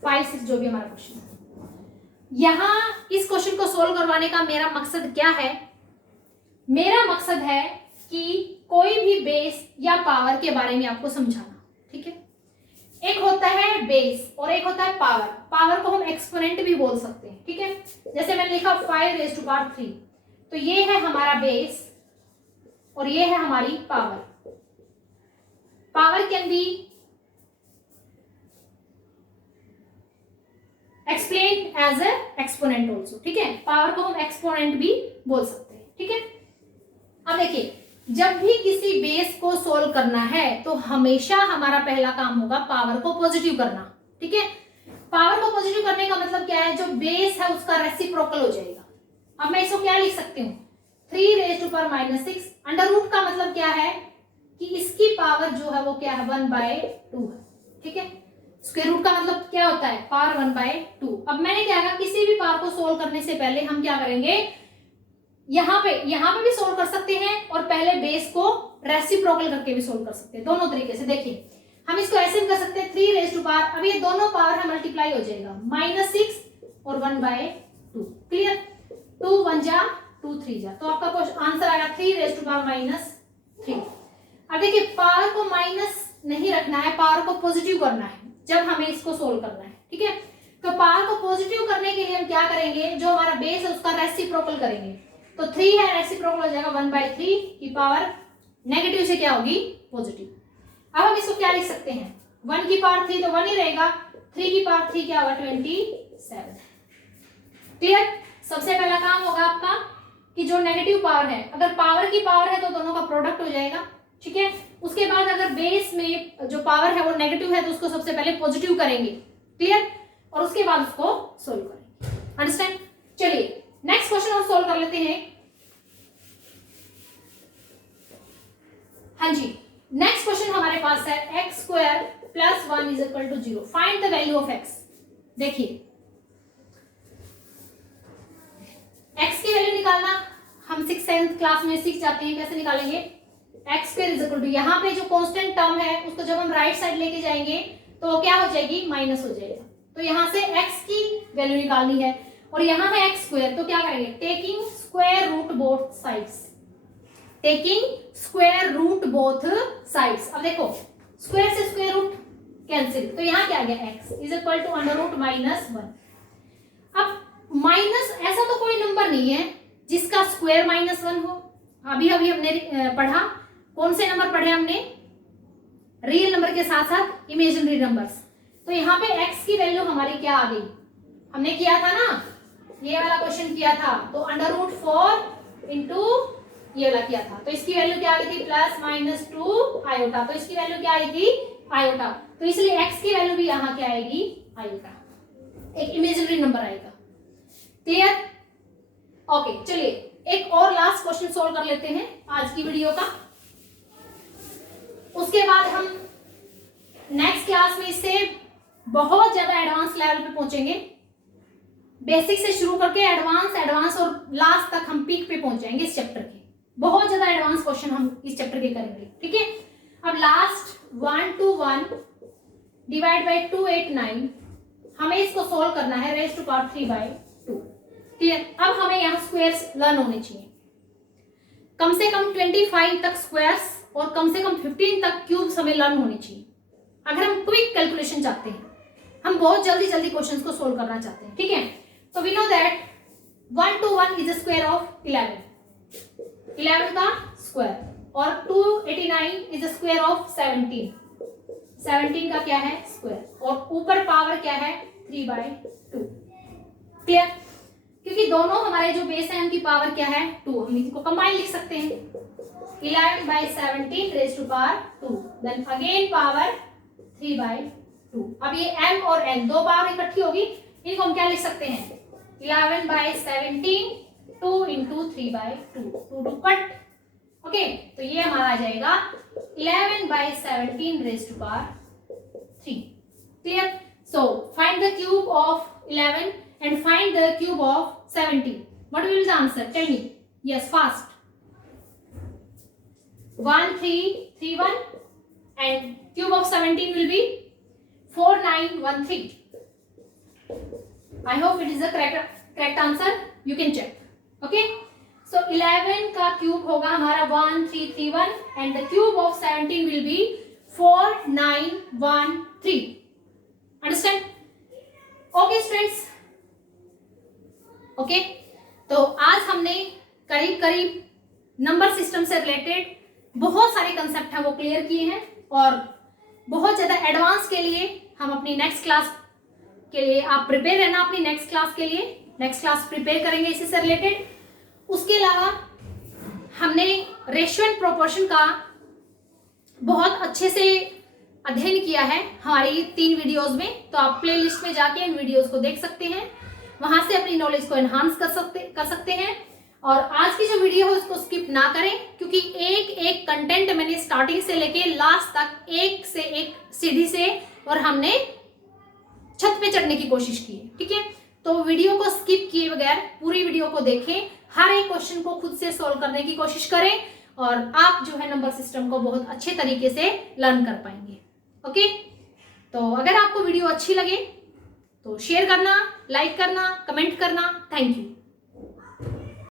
5 6 जो भी हमारा क्वेश्चन है। यहां इस क्वेश्चन को सोल्व करवाने का मेरा मकसद क्या है, मेरा मकसद है कि कोई भी बेस या पावर के बारे में आपको समझाना, ठीक है। एक होता है बेस और एक होता है पावर। पावर को हम एक्सपोनेंट भी बोल सकते हैं, ठीक है। जैसे मैंने लिखा 5 रेज टू पावर 3, तो ये है हमारा बेस और ये है हमारी power. Power can be explain as a exponent also, ठीक है। पावर को हम एक्सपोनेंट भी बोल सकते हैं, ठीक है। अब देखिए, जब भी किसी बेस को सोल्व करना है तो हमेशा हमारा पहला काम होगा पावर को पॉजिटिव करना, ठीक है। पावर को पॉजिटिव करने का मतलब क्या है, जो बेस है उसका रेसिप्रोकल हो जाएगा। अब मैं इसको क्या लिख सकती हूँ, 3 raise to power -6। Under root का मतलब क्या है कि इसकी पावर जो है वो क्या है, 1/2 है, ठीक है। स्क्वायर रूट का मतलब क्या होता है, पावर 1/2। अब मैंने क्या कहा, किसी भी पावर को सोल्व करने से पहले हम क्या करेंगे, यहाँ पे भी सोल्व कर सकते हैं और पहले बेस को रेसिप्रोकल करके भी सोल्व कर सकते हैं। दोनों तरीके से देखिए, हम इसको ऐसे भी कर सकते हैं 3 रेज टू पावर, अब ये दोनों पावर है मल्टीप्लाई हो जाएगा, -6 और 1/2। क्लियर, 2 1 जा 2 3 जा, तो आपका आंसर आएगा 3 रेज टू पावर -3। अब देखिए, पावर को माइनस नहीं रखना है, पावर को पॉजिटिव करना है जब हमें इसको सोल्व करना है, ठीक है। तो पावर को पॉजिटिव करने के लिए हम क्या करेंगे, जो हमारा बेस है उसका रेसिप्रोकल करेंगे। तो 3 है, रेसिप्रोकल हो जाएगा 1/3 की पावर नेगेटिव से क्या होगी, पॉजिटिव। अब हम इसको क्या लिख सकते हैं, 1 की पावर 3 तो 1 ही रहेगा, 3 की पावर 3 क्या होगा, 27। क्लियर, सबसे पहला काम होगा आपका कि जो नेगेटिव पावर है, अगर पावर की पावर है तो दोनों का प्रोडक्ट हो जाएगा, ठीक है। उसके बाद अगर बेस में जो पावर है वो नेगेटिव है तो उसको सबसे पहले पॉजिटिव करेंगे, क्लियर, और उसके बाद उसको सोल्व करेंगे। अंडरस्टैंड, चलिए नेक्स्ट क्वेश्चन और सोल्व कर लेते हैं। हाँ जी, नेक्स्ट क्वेश्चन हमारे पास है x² + 1 = 0। Find the value of x। देखिए, x की वैल्यू निकालना हम 6th 7th क्लास में सीख जाते हैं, कैसे निकालेंगे, x² = यहाँ पे जो कांस्टेंट टर्म है उसको जब हम राइट साइड लेके जाएंगे तो क्या हो जाएगी, माइनस हो जाएगा। तो यहाँ से x की वैल्यू निकालनी है और यहाँ है x², तो क्या करेंगे, taking square root both sides, taking square root both sides. अब देखो, स्क्वायर से स्क्वायर रूट कैंसिल, तो यहाँ क्या आ गया, x = √-1। अब माइनस, ऐसा तो कोई नंबर नहीं है जिसका स्क्वायर -1 हो। अभी हमने पढ़ा, कौन से नंबर पढ़े हमने, रियल नंबर के साथ साथ इमेजिनरी नंबर्स। तो यहाँ पे x की वैल्यू हमारी क्या आ गई, हमने किया था ना, ये वाला क्वेश्चन किया था, तो √4 इंटू ये वाला किया था, तो इसकी वैल्यू क्या आई थी +-2 आयोटा, तो इसकी वैल्यू क्या आई थी आयोटा, तो इसलिए x की वैल्यू भी यहाँ क्या आएगी आयोटा, एक इमेजिनरी नंबर आएगा। क्लियर? ओके, चलिए एक और लास्ट क्वेश्चन सोल्व कर लेते हैं आज की वीडियो का, उसके बाद हम नेक्स्ट क्लास में इससे बहुत ज्यादा एडवांस लेवल पे पहुंचेंगे। बेसिक से शुरू करके एडवांस और लास्ट तक हम पीक पे पहुंच जाएंगे इस चैप्टर के। बहुत ज्यादा एडवांस क्वेश्चन हम इस चैप्टर के करेंगे, ठीक है। अब लास्ट 1 to 1 डिवाइड बाई 289, हमें इसको सोल्व करना है रेज़ टू पावर 3/2। क्लियर? अब हमें यहाँ स्क्वायर्स लर्न होने चाहिए, कम से कम 25 तक स्क्वायर्स और कम से कम 15 तक क्यूब्स हमें लर्न होने चाहिए अगर हम क्विक कैलकुलेशन चाहते हैं, हम बहुत जल्दी जल्दी क्वेश्चंस को सोल्व करना चाहते हैं, ठीक है। तो we know that 1 to 1 is the square of 11 का स्क्वायर, और 289 इज द स्क्वायर ऑफ 17 का क्या है स्क्वायर, और ऊपर पावर क्या है 3/2। क्लियर? क्योंकि दोनों हमारे जो बेस है उनकी पावर क्या है 2, हम इनको कंबाइन लिख सकते हैं 11/17 raise to power 2, then again power 3/2। अब ये m और n दो पावर इकट्ठी होगी, इनको हम क्या लिख सकते हैं 11/17 2 इंटू 3/2, 2 कट। ओके, तो ये हमारा आ जाएगा 11/17 raise to power 3। Clear? So find the cube of 11 and find the cube of 17. What will be the answer? Tell me. Yes, fast. 1331 and cube of 17 will be 4913. I hope it is the correct answer. You can check. Okay. So 11 का cube होगा हमारा 1331 and the cube of 17 will be 4913. Understand? Okay, students. Okay, तो आज हमने करीब करीब number system से related बहुत सारे कंसेप्ट हैं वो क्लियर किए हैं, और बहुत ज़्यादा एडवांस के लिए हम अपनी नेक्स्ट क्लास के लिए आप प्रिपेयर रहना, अपनी नेक्स्ट क्लास के लिए नेक्स्ट क्लास प्रिपेयर करेंगे इसी से रिलेटेड। उसके अलावा हमने रेशियो एंड प्रोपोर्शन का बहुत अच्छे से अध्ययन किया है हमारी 3 वीडियोज़ में, तो आप प्ले लिस्ट में जाके इन वीडियोज़ को देख सकते हैं, वहां से अपनी नॉलेज को एनहांस कर सकते हैं। और आज की जो वीडियो है उसको स्किप ना करें, क्योंकि एक एक कंटेंट मैंने स्टार्टिंग से लेके लास्ट तक एक से एक सीढ़ी से और हमने छत पे चढ़ने की कोशिश की है, ठीक है। तो वीडियो को स्किप किए बगैर पूरी वीडियो को देखें, हर एक क्वेश्चन को खुद से सॉल्व करने की कोशिश करें, और आप जो है नंबर सिस्टम को बहुत अच्छे तरीके से लर्न कर पाएंगे। ओके, तो अगर आपको वीडियो अच्छी लगे तो शेयर करना, लाइक करना, कमेंट करना। Thank you.